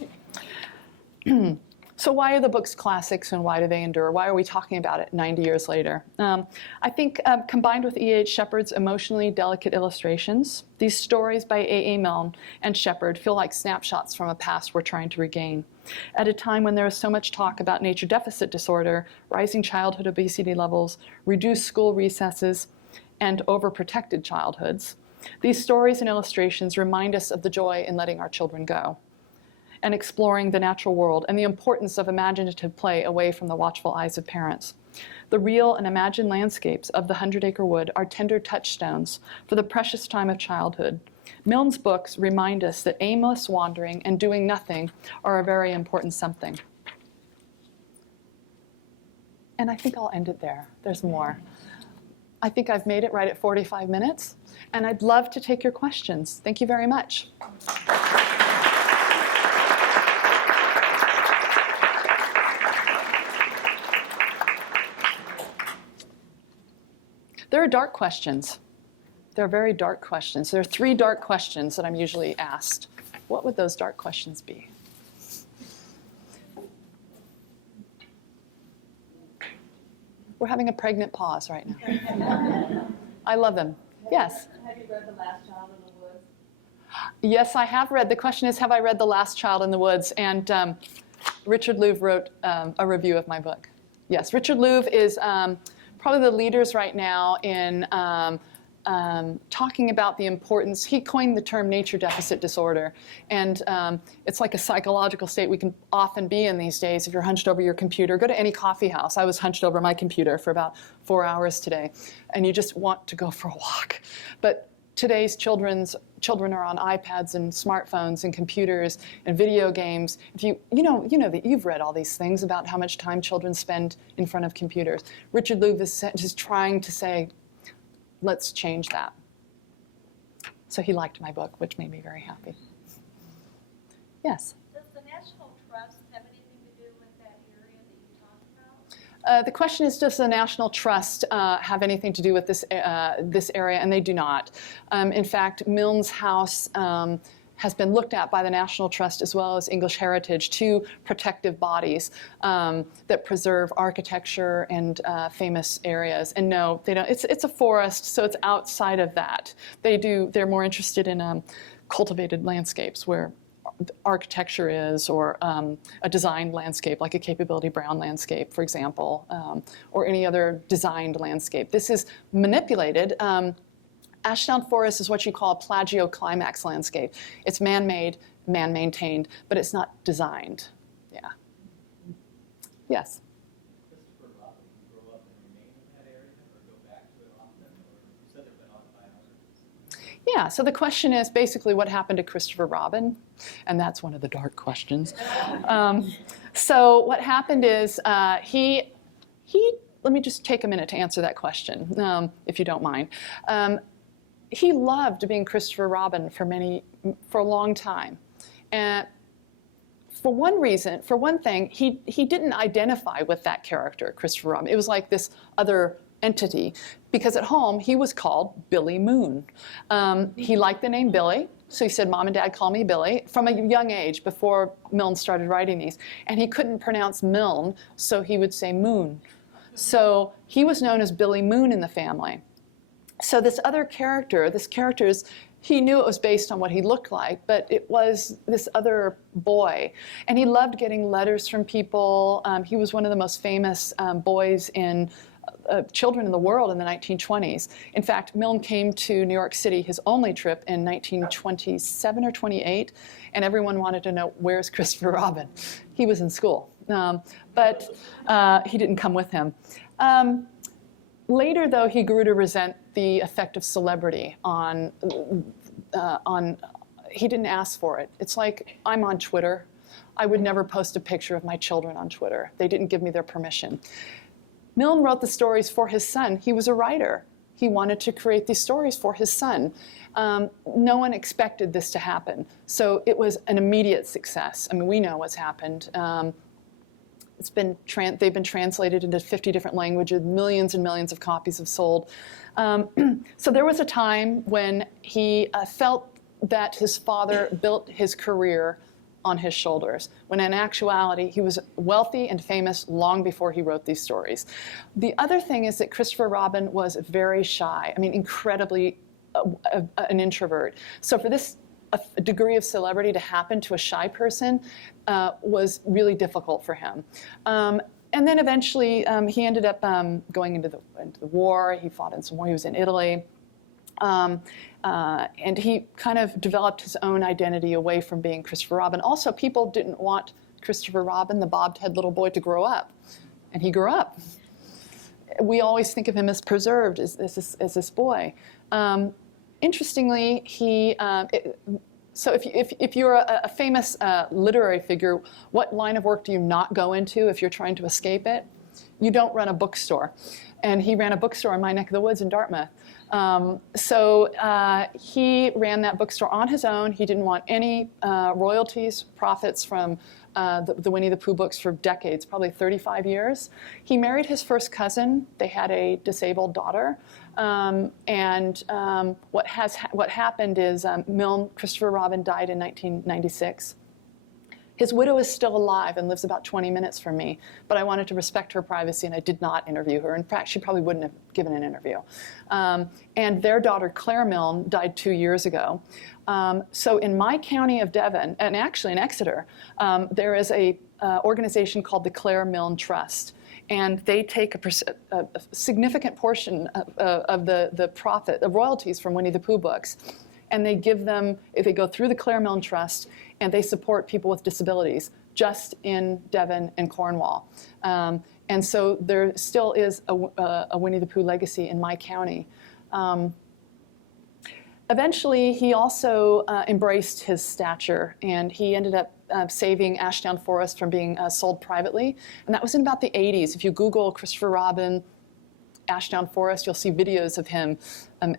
So why are the books classics and why do they endure? Why are we talking about it 90 years later? I think combined with E.H. Shepard's emotionally delicate illustrations, these stories by A.A. Milne and Shepard feel like snapshots from a past we're trying to regain. At a time when there is so much talk about nature deficit disorder, rising childhood obesity levels, reduced school recesses, and overprotected childhoods, these stories and illustrations remind us of the joy in letting our children go and exploring the natural world and the importance of imaginative play away from the watchful eyes of parents. The real and imagined landscapes of the 100-acre wood are tender touchstones for the precious time of childhood. Milne's books remind us that aimless wandering and doing nothing are a very important something. And I think I'll end it there. There's more. I think I've made it right at 45 minutes, and I'd love to take your questions. Thank you very much. There are dark questions. They're very dark questions. There are 3 dark questions that I'm usually asked. What would those dark questions be? We're having a pregnant pause right now. I love them. Yes? Have you read The Last Child in the Woods? Yes, I have read. The question is, have I read The Last Child in the Woods? And Richard Louv wrote a review of my book. Yes, Richard Louv is probably the leaders right now in talking about the importance. He coined the term nature deficit disorder, and it's like a psychological state we can often be in these days. If you're hunched over your computer, go to any coffee house. I was hunched over my computer for about 4 hours today, and you just want to go for a walk. But today's children are on iPads and smartphones and computers and video games. If you know that you've read all these things about how much time children spend in front of computers. Richard Louv is just trying to say, let's change that. So he liked my book, which made me very happy. Yes? Does the National Trust have anything to do with that area that you talked about? The question is, does the National Trust have anything to do with this area? And they do not. In fact, Milne's house has been looked at by the National Trust as well as English Heritage, two protective bodies that preserve architecture and famous areas. And no, they don't. It's a forest, so it's outside of that. They're more interested in cultivated landscapes where architecture is, or a designed landscape, like a Capability Brown landscape, for example, or any other designed landscape. This is manipulated. Ashdown Forest is what you call a plagioclimax landscape. It's man-made, man-maintained, but it's not designed. Yeah. Yes? Christopher Robin grow up and remain in that area, or go back to it often, or you said there have been autobiographies? Yeah, so the question is basically what happened to Christopher Robin, and that's one of the dark questions. So what happened is let me just take a minute to answer that question, if you don't mind. He loved being Christopher Robin for a long time. And for one thing, he didn't identify with that character, Christopher Robin. It was like this other entity, because at home he was called Billy Moon. He liked the name Billy, so he said, "Mom and Dad call me Billy," from a young age, before Milne started writing these. And he couldn't pronounce Milne, so he would say Moon. So he was known as Billy Moon in the family. So this character he knew it was based on what he looked like, but it was this other boy. And he loved getting letters from people. He was one of the most famous boys in children in the world in the 1920s. In fact, Milne came to New York City, his only trip, in 1927 or 28, and everyone wanted to know, where's Christopher Robin? He was in school, but he didn't come with him. Later, though, he grew to resent the effect of celebrity on. He didn't ask for it. It's like, I'm on Twitter. I would never post a picture of my children on Twitter. They didn't give me their permission. Milne wrote the stories for his son. He was a writer. He wanted to create these stories for his son. No one expected this to happen. So it was an immediate success. I mean, we know what's happened. They've been translated into 50 different languages. Millions and millions of copies have sold. So there was a time when he felt that his father built his career on his shoulders, when in actuality he was wealthy and famous long before he wrote these stories. The other thing is that Christopher Robin was very shy. I mean, incredibly an introvert. So for this a degree of celebrity to happen to a shy person was really difficult for him. And then eventually he ended up going into the war. He fought in some war. He was in Italy. And he kind of developed his own identity away from being Christopher Robin. Also, people didn't want Christopher Robin, the bobbed-head little boy, to grow up. And he grew up. We always think of him as preserved as this boy. Interestingly, so if you're a famous literary figure, what line of work do you not go into if you're trying to escape it? You don't run a bookstore. And he ran a bookstore in my neck of the woods in Dartmouth. So he ran that bookstore on his own. He didn't want any royalties, profits from the Winnie the Pooh books for decades, probably 35 years. He married his first cousin. They had a disabled daughter. What happened is Christopher Robin died in 1996. His widow is still alive and lives about 20 minutes from me, but I wanted to respect her privacy and I did not interview her. In fact, she probably wouldn't have given an interview. And their daughter, Claire Milne, died 2 years ago. So in my county of Devon, and actually in Exeter, there is a organization called the Claire Milne Trust. and they take a significant portion of the profit, the royalties from Winnie the Pooh books, and they give them, if they go through the Clare Milne Trust, and they support people with disabilities just in Devon and Cornwall. And so there still is a Winnie the Pooh legacy in my county. Eventually, he also embraced his stature, and he ended up saving Ashdown Forest from being sold privately. And that was in about the 80s. If you Google Christopher Robin, Ashdown Forest, you'll see videos of him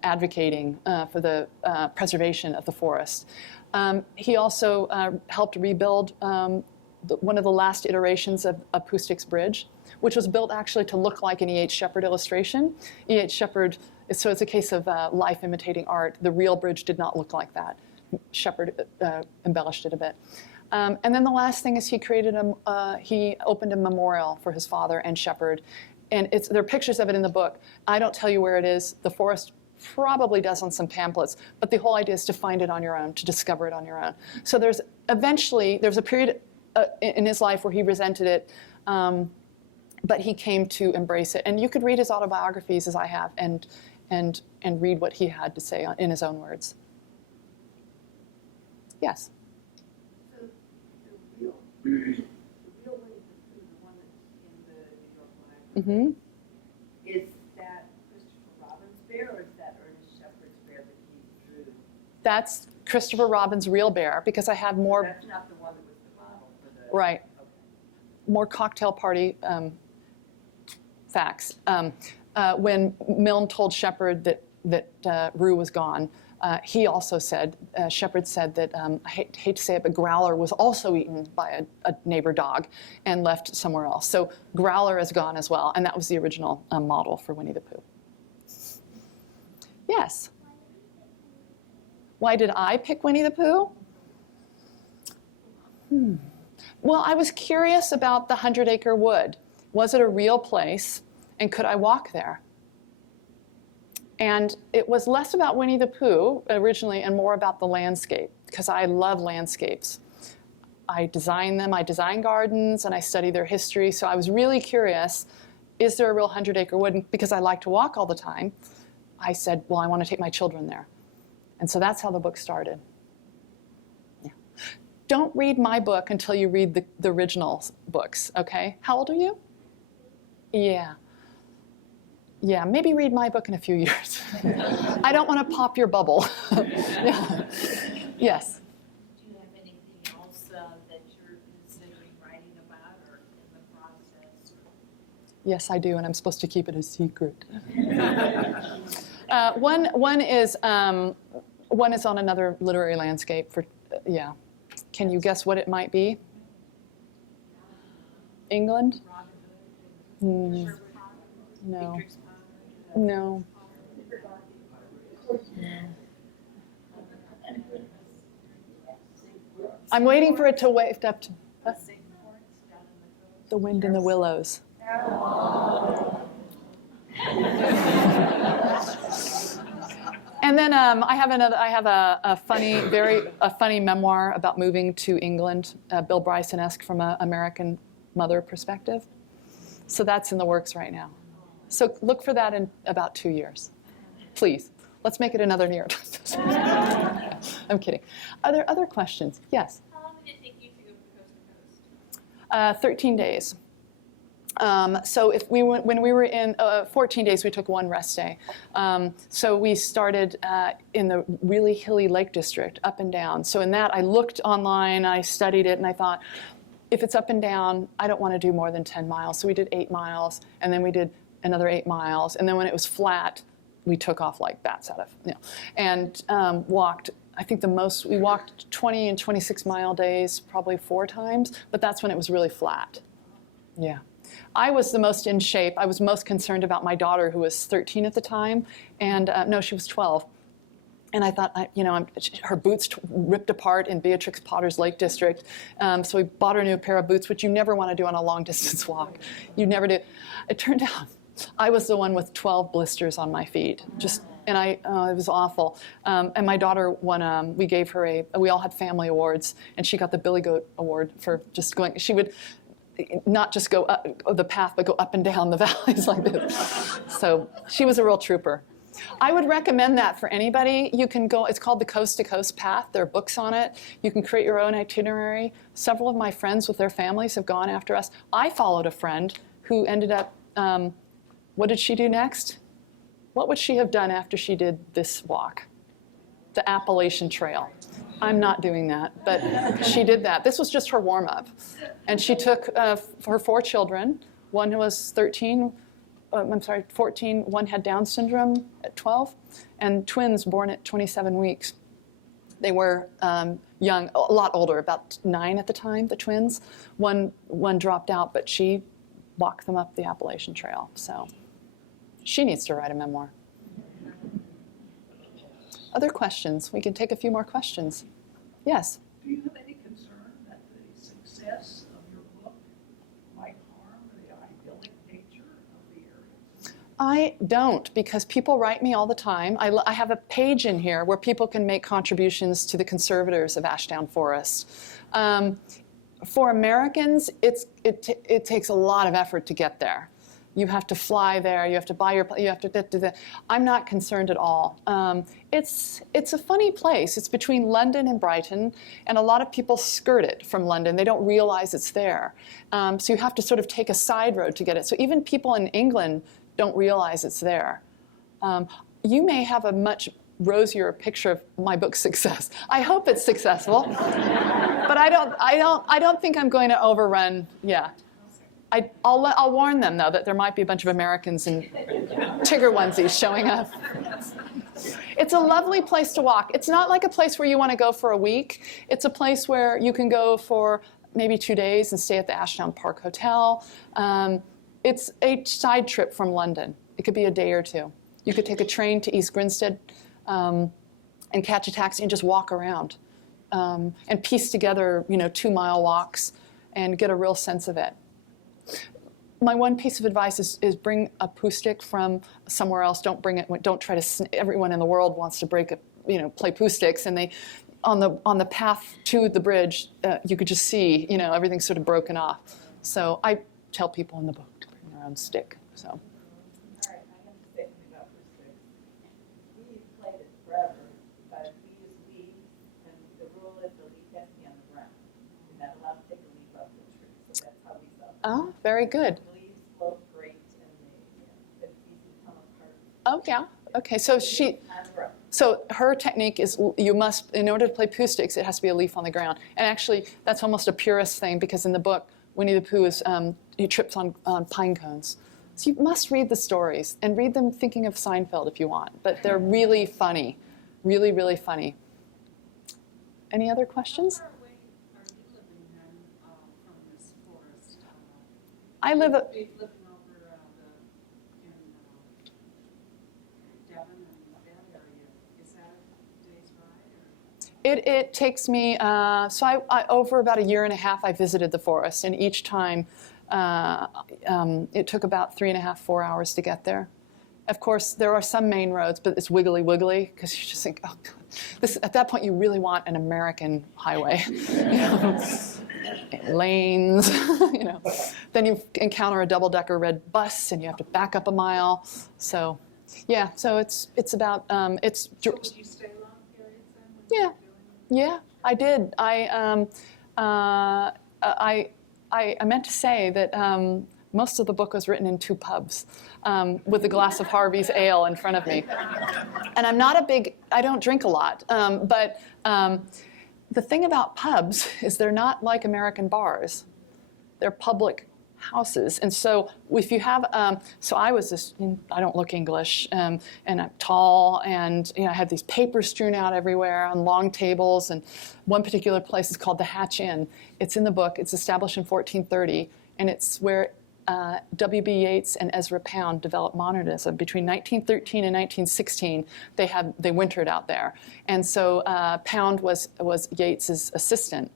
advocating for the preservation of the forest. He also helped rebuild one of the last iterations of Pooh Sticks Bridge, which was built actually to look like an E.H. Shepard illustration. E.H. Shepard, so it's a case of life imitating art. The real bridge did not look like that. Shepard embellished it a bit. And then the last thing is he opened a memorial for his father and Shepard. And there are pictures of it in the book. I don't tell you where it is. The forest probably does on some pamphlets, but the whole idea is to find it on your own, to discover it on your own. So there's a period in his life where he resented it, but he came to embrace it. And you could read his autobiographies, as I have, and read what he had to say in his own words. Yes? So the real Winnie the Pooh, the one that's in the New York Library, is that Christopher Robin's bear, or is that Ernest Shepard's bear that he drew? That's Christopher Robin's real bear, because I have more... That's not the one that was the model for the... Right. Okay. More cocktail party facts. When Milne told Shepard that Rue was gone, he also said, Shepard said that, I hate to say it, but Growler was also eaten by a neighbor dog and left somewhere else. So Growler is gone as well, and that was the original model for Winnie the Pooh. Yes? Why did I pick Winnie the Pooh? Well, I was curious about the 100-acre wood. Was it a real place, and could I walk there? And it was less about Winnie the Pooh originally and more about the landscape, because I love landscapes. I design them, I design gardens, and I study their history. So I was really curious, is there a real 100-acre wood? And because I like to walk all the time, I said, well, I want to take my children there. And so that's how the book started. Yeah. Don't read my book until you read the original books, okay? How old are you? Yeah. Yeah, maybe read my book in a few years. I don't want to pop your bubble. Yeah. Yes? Do you have anything else that you're considering writing about or in the process? Yes, I do, and I'm supposed to keep it a secret. One is on another literary landscape. Yeah. Can you guess what it might be? England? No. No. I'm waiting for it to wave up to the wind in the willows. And then I have a funny memoir about moving to England, Bill Bryson-esque from an American mother perspective. So that's in the works right now. So look for that in about 2 years. Please, let's make it another New York. I'm kidding. Are there other questions? Yes? How long did it take you to go from coast to coast? 13 days. So when we were in 14 days, we took one rest day. So we started in the really hilly Lake District, up and down. So in that, I looked online, I studied it, and I thought, if it's up and down, I don't want to do more than 10 miles. So we did 8 miles, and then we did another 8 miles. And then when it was flat, we took off like bats out of, and walked. I think we walked 20 and 26 mile days, probably 4 times, but that's when it was really flat. Yeah. I was the most in shape. I was most concerned about my daughter, who was 13 at the time, and no, she was 12. And I thought, her boots ripped apart in Beatrix Potter's Lake District. So we bought her a new pair of boots, which you never want to do on a long distance walk. You never do. It turned out I was the one with 12 blisters on my feet. It was awful. And my daughter won, we all had family awards, and she got the Billy Goat Award for just going. not just go up the path, but go up and down the valleys like this. So she was a real trooper. I would recommend that for anybody. You can go, it's called the Coast to Coast Path. There are books on it. You can create your own itinerary. Several of my friends with their families have gone after us. I followed a friend who ended up, what did she do next? What would she have done after she did this walk? The Appalachian Trail. I'm not doing that, but she did that. This was just her warm-up. And she took her 4 children. One who was 14, one had Down syndrome at 12, and twins born at 27 weeks. They were young, a lot older, about 9 at the time, the twins. One dropped out, but she walked them up the Appalachian Trail. So she needs to write a memoir. Other questions? We can take a few more questions. Yes? Do you have any concern that the success of your book might harm the idyllic nature of the area? I don't, because people write me all the time. I have a page in here where people can make contributions to the conservators of Ashdown Forest. For Americans, it takes a lot of effort to get there. You have to fly there. You have to buy you have to do that. I'm not concerned at all. It's a funny place. It's between London and Brighton, and a lot of people skirt it from London. They don't realize it's there. So you have to sort of take a side road to get it. So even people in England don't realize it's there. You may have a much rosier picture of my book's success. I hope it's successful, but I don't think I'm going to overrun. Yeah. I'll warn them, though, that there might be a bunch of Americans in Tigger onesies showing up. It's a lovely place to walk. It's not like a place where you want to go for a week. It's a place where you can go for maybe 2 days and stay at the Ashdown Park Hotel. It's a side trip from London. It could be a day or 2. You could take a train to East Grinstead and catch a taxi and just walk around and piece together, 2-mile walks and get a real sense of it. My one piece of advice is bring a Pooh stick from somewhere else. Don't bring it. Don't try to. Everyone in the world wants to play Pooh sticks, and they, on the path to the bridge, you could just see, everything's sort of broken off. So I tell people in the book to bring their own stick. So. All right, I have to say something about Pooh sticks. We played it forever, but we use leaves, and the rule is the leaf has to be on the ground. You're not allowed to take a leaf off the tree, so that's how we sell it. Oh, very good. Great, and it's easy to come apart. Oh yeah. Okay. So her technique is you must, in order to play Pooh sticks, it has to be a leaf on the ground. And actually, that's almost a purist thing because in the book, Winnie the Pooh he trips on pine cones. So you must read the stories and read them thinking of Seinfeld if you want. But they're really funny, really, really funny. Any other questions? How far away are you living then from this forest? I live Living over in Devon and that area. Is that a day's ride? Or? It takes me, over about 1.5 years, I visited the forest, and each time it took about 3.5, 4 hours to get there. Of course, there are some main roads, but it's wiggly because you just think, oh, God. At that point, you really want an American highway. Lanes, Then you encounter a double-decker red bus, and you have to back up a mile. So, yeah. So it's about it's. So did you stay long periods then? Yeah. You were doing Yeah, I did. I meant to say that most of the book was written in 2 pubs with a glass of Harvey's ale in front of me. And I don't drink a lot, but the thing about pubs is they're not like American bars. They're public houses. And so if you have, I was this, I don't look English, and I'm tall, and I had these papers strewn out everywhere on long tables, and one particular place is called the Hatch Inn. It's in the book. It's established in 1430, and it's where W.B. Yeats and Ezra Pound developed modernism. Between 1913 and 1916, they wintered out there. And so Pound was Yeats's assistant.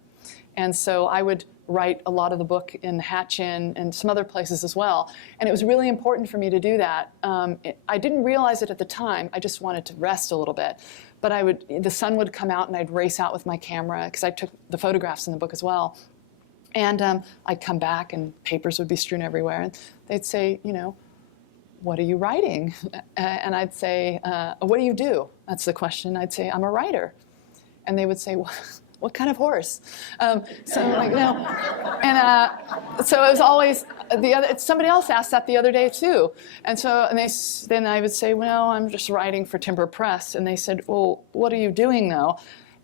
And so I would write a lot of the book in the Hatch Inn and some other places as well. And it was really important for me to do that. I didn't realize it at the time. I just wanted to rest a little bit. But the sun would come out and I'd race out with my camera because I took the photographs in the book as well. And I'd come back and papers would be strewn everywhere. And they'd say, what are you writing? And I'd say, what do you do? That's the question. I'd say, I'm a writer. And they would say, what kind of horse? So I'm like, no. And so it was always somebody else asked that the other day too. And so then I would say, well, I'm just writing for Timber Press. And they said, well, what are you doing though?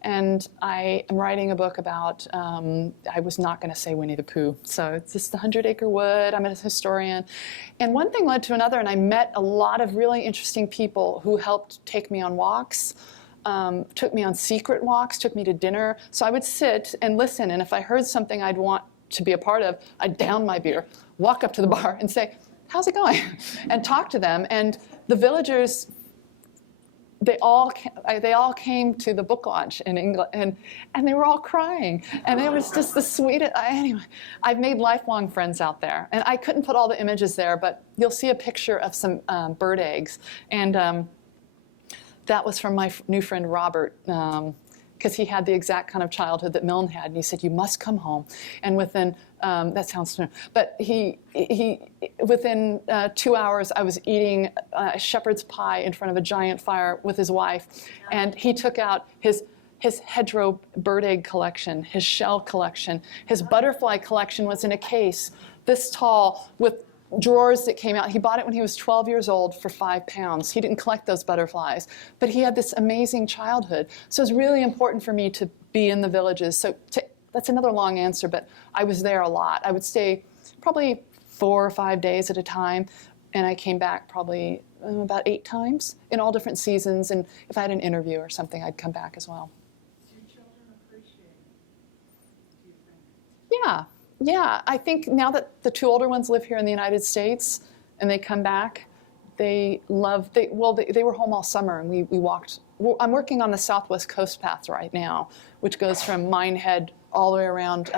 And I am writing a book about, I was not going to say Winnie the Pooh. So it's just the 100-Acre Wood. I'm a historian. And one thing led to another, and I met a lot of really interesting people who helped take me on walks, took me on secret walks, took me to dinner. So I would sit and listen, and if I heard something I'd want to be a part of, I'd down my beer, walk up to the bar and say, how's it going? And talk to them. And the villagers, they all came to the book launch in England, and they were all crying. And it was just the sweetest. Anyway, I've made lifelong friends out there. And I couldn't put all the images there, but you'll see a picture of some bird eggs. And that was from my new friend Robert, because he had the exact kind of childhood that Milne had. And he said, you must come home. And within, that sounds familiar, but within 2 hours, I was eating shepherd's pie in front of a giant fire with his wife. And he took out his hedgerow bird egg collection, his shell collection. His butterfly collection was in a case this tall with drawers that came out. He bought it when he was 12 years old for £5. He didn't collect those butterflies, but he had this amazing childhood. So it's really important for me to be in the villages. So that's another long answer, but I was there a lot. I would stay probably 4 or 5 days at a time, and I came back probably about 8 times in all different seasons. And if I had an interview or something, I'd come back as well. Do your children appreciate it, do you think? Yeah, I think now that the 2 older ones live here in the United States and they come back, they were home all summer and we walked. I'm working on the Southwest Coast Path right now, which goes from Minehead all the way around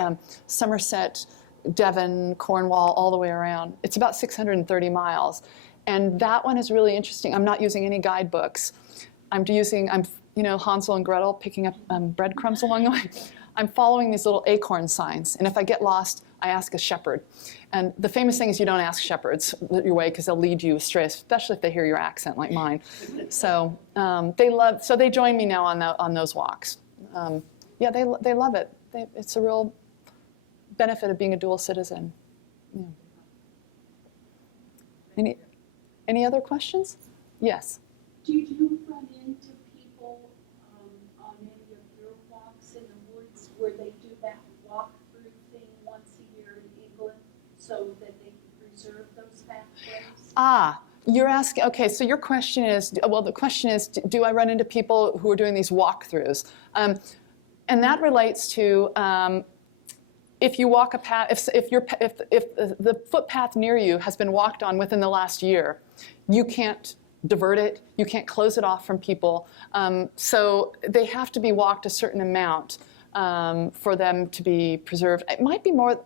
Somerset, Devon, Cornwall, all the way around. It's about 630 miles. And that one is really interesting. I'm not using any guidebooks. I'm Hansel and Gretel picking up breadcrumbs along the way. I'm following these little acorn signs, and if I get lost, I ask a shepherd. And the famous thing is you don't ask shepherds your way because they'll lead you astray, especially if they hear your accent like mine. So they join me now on those walks. They love it. It's a real benefit of being a dual citizen. Yeah. Any other questions? Yes. Do you run into people on any of your walks in the woods where they do that walk-through thing once a year in England so that they can preserve those pathways? You're asking, okay, so your question is, the question is, do I run into people who are doing these walkthroughs? And that relates to if you walk a path, if the footpath near you has been walked on within the last year, you can't divert it, you can't close it off from people. So they have to be walked a certain amount for them to be preserved. It might be more,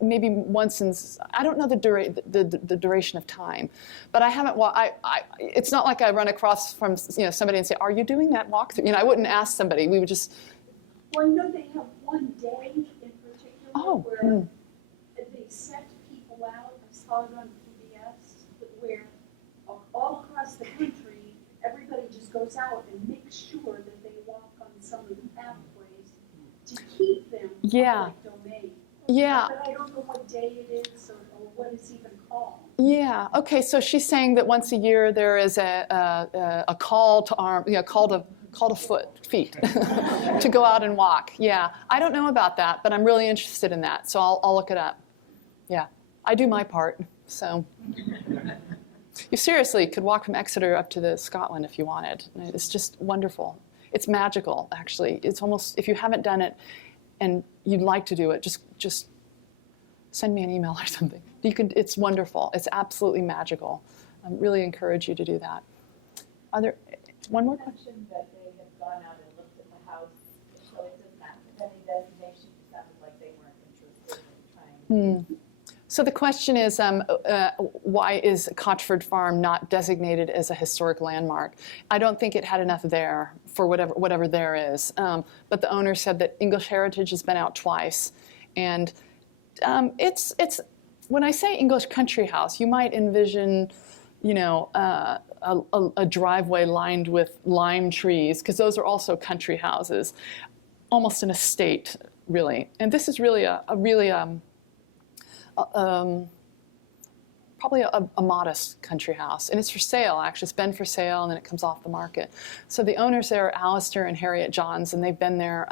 maybe once in, I don't know the duration of time, but I haven't it's not like I run across from somebody and say, are you doing that walkthrough? I wouldn't ask somebody, we would just. Well, I know they have one day in particular where they set people out, I saw it on PBS, where all across the country, everybody just goes out and makes sure that they walk on some of the pathways to keep them public domain. Yeah. But I don't know what day it is or what it's even called. Yeah. Okay. So she's saying that once a year there is a call to arm, call to feet to go out and walk. Yeah. I don't know about that, but I'm really interested in that. So I'll look it up. Yeah. I do my part. So. You seriously could walk from Exeter up to Scotland if you wanted. It's just wonderful. It's magical, actually. It's almost, if you haven't done it and you'd like to do it, just send me an email or something. It's wonderful. It's absolutely magical. I really encourage you to do that. Are there one more question? You mentioned that they had gone out and looked at the house, so it doesn't have any designation. It sounded like they weren't interested in trying. So the question is, why is Cotchford Farm not designated as a historic landmark? I don't think it had enough there for whatever there is. But the owner said that English Heritage has been out twice, and It's when I say English country house, you might envision, you know, a driveway lined with lime trees, because those are also country houses, almost an estate, really. And this is really probably a modest country house. And it's for sale, actually. It's been for sale, and then it comes off the market. So the owners there are Alistair and Harriet Johns, and they've been there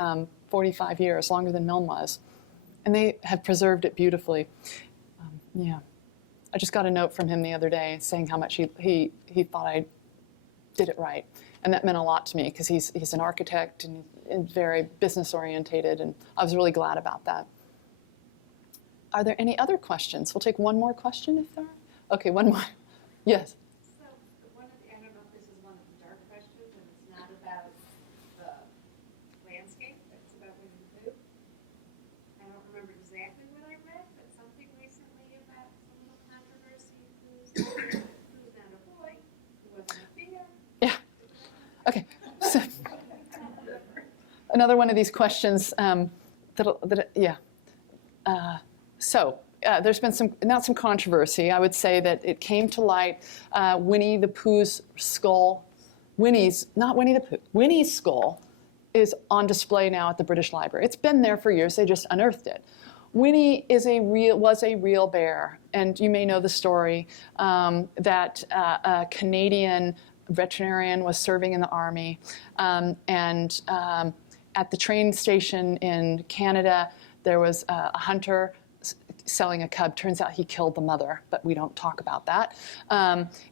45 years, longer than Milne was. And they have preserved it beautifully. Yeah. I just got a note from him the other day saying how much he thought I did it right. And that meant a lot to me, because he's an architect and very business orientated, and I was really glad about that. Are there any other questions? We'll take one more question if there are. Okay, one more. Yes. So I don't know if this is one of the dark questions, and it's not about the landscape, it's about Winnie the Pooh. I don't remember exactly what I read, but something recently about some little controversy. Who's not a boy, who wasn't a bear. Yeah. Okay. So, another one of these questions there's been some controversy. I would say that it came to light. Winnie the Pooh's skull, Winnie's skull is on display now at the British Library. It's been there for years. They just unearthed it. Winnie was a real bear, and you may know the story that a Canadian veterinarian was serving in the army, and at the train station in Canada, there was a hunter selling a cub. Turns out he killed the mother, but we don't talk about that.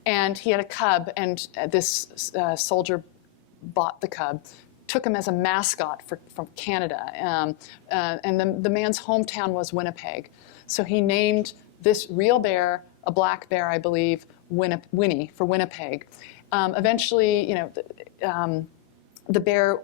And he had a cub, and this soldier bought the cub, took him as a mascot from Canada. And the man's hometown was Winnipeg. So he named this real bear, a black bear, I believe, Winnie, for Winnipeg. Eventually, the bear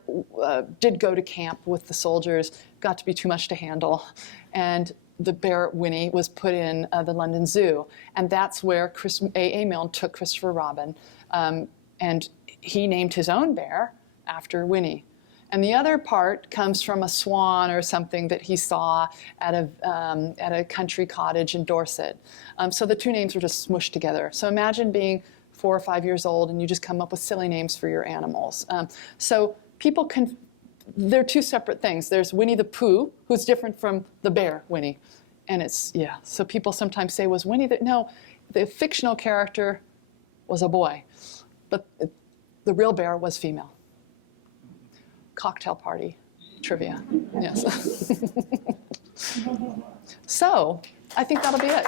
did go to camp with the soldiers, got to be too much to handle, and the bear, Winnie, was put in the London Zoo. And that's where A.A. Milne took Christopher Robin, and he named his own bear after Winnie. And the other part comes from a swan or something that he saw at a country cottage in Dorset. So the two names were just smushed together. So imagine being 4 or 5 years old and you just come up with silly names for your animals. So people they're two separate things. There's Winnie the Pooh, who's different from the bear, Winnie. And so people sometimes say, was Winnie no, the fictional character was a boy, but the real bear was female. Cocktail party trivia, yes. So I think that'll be it.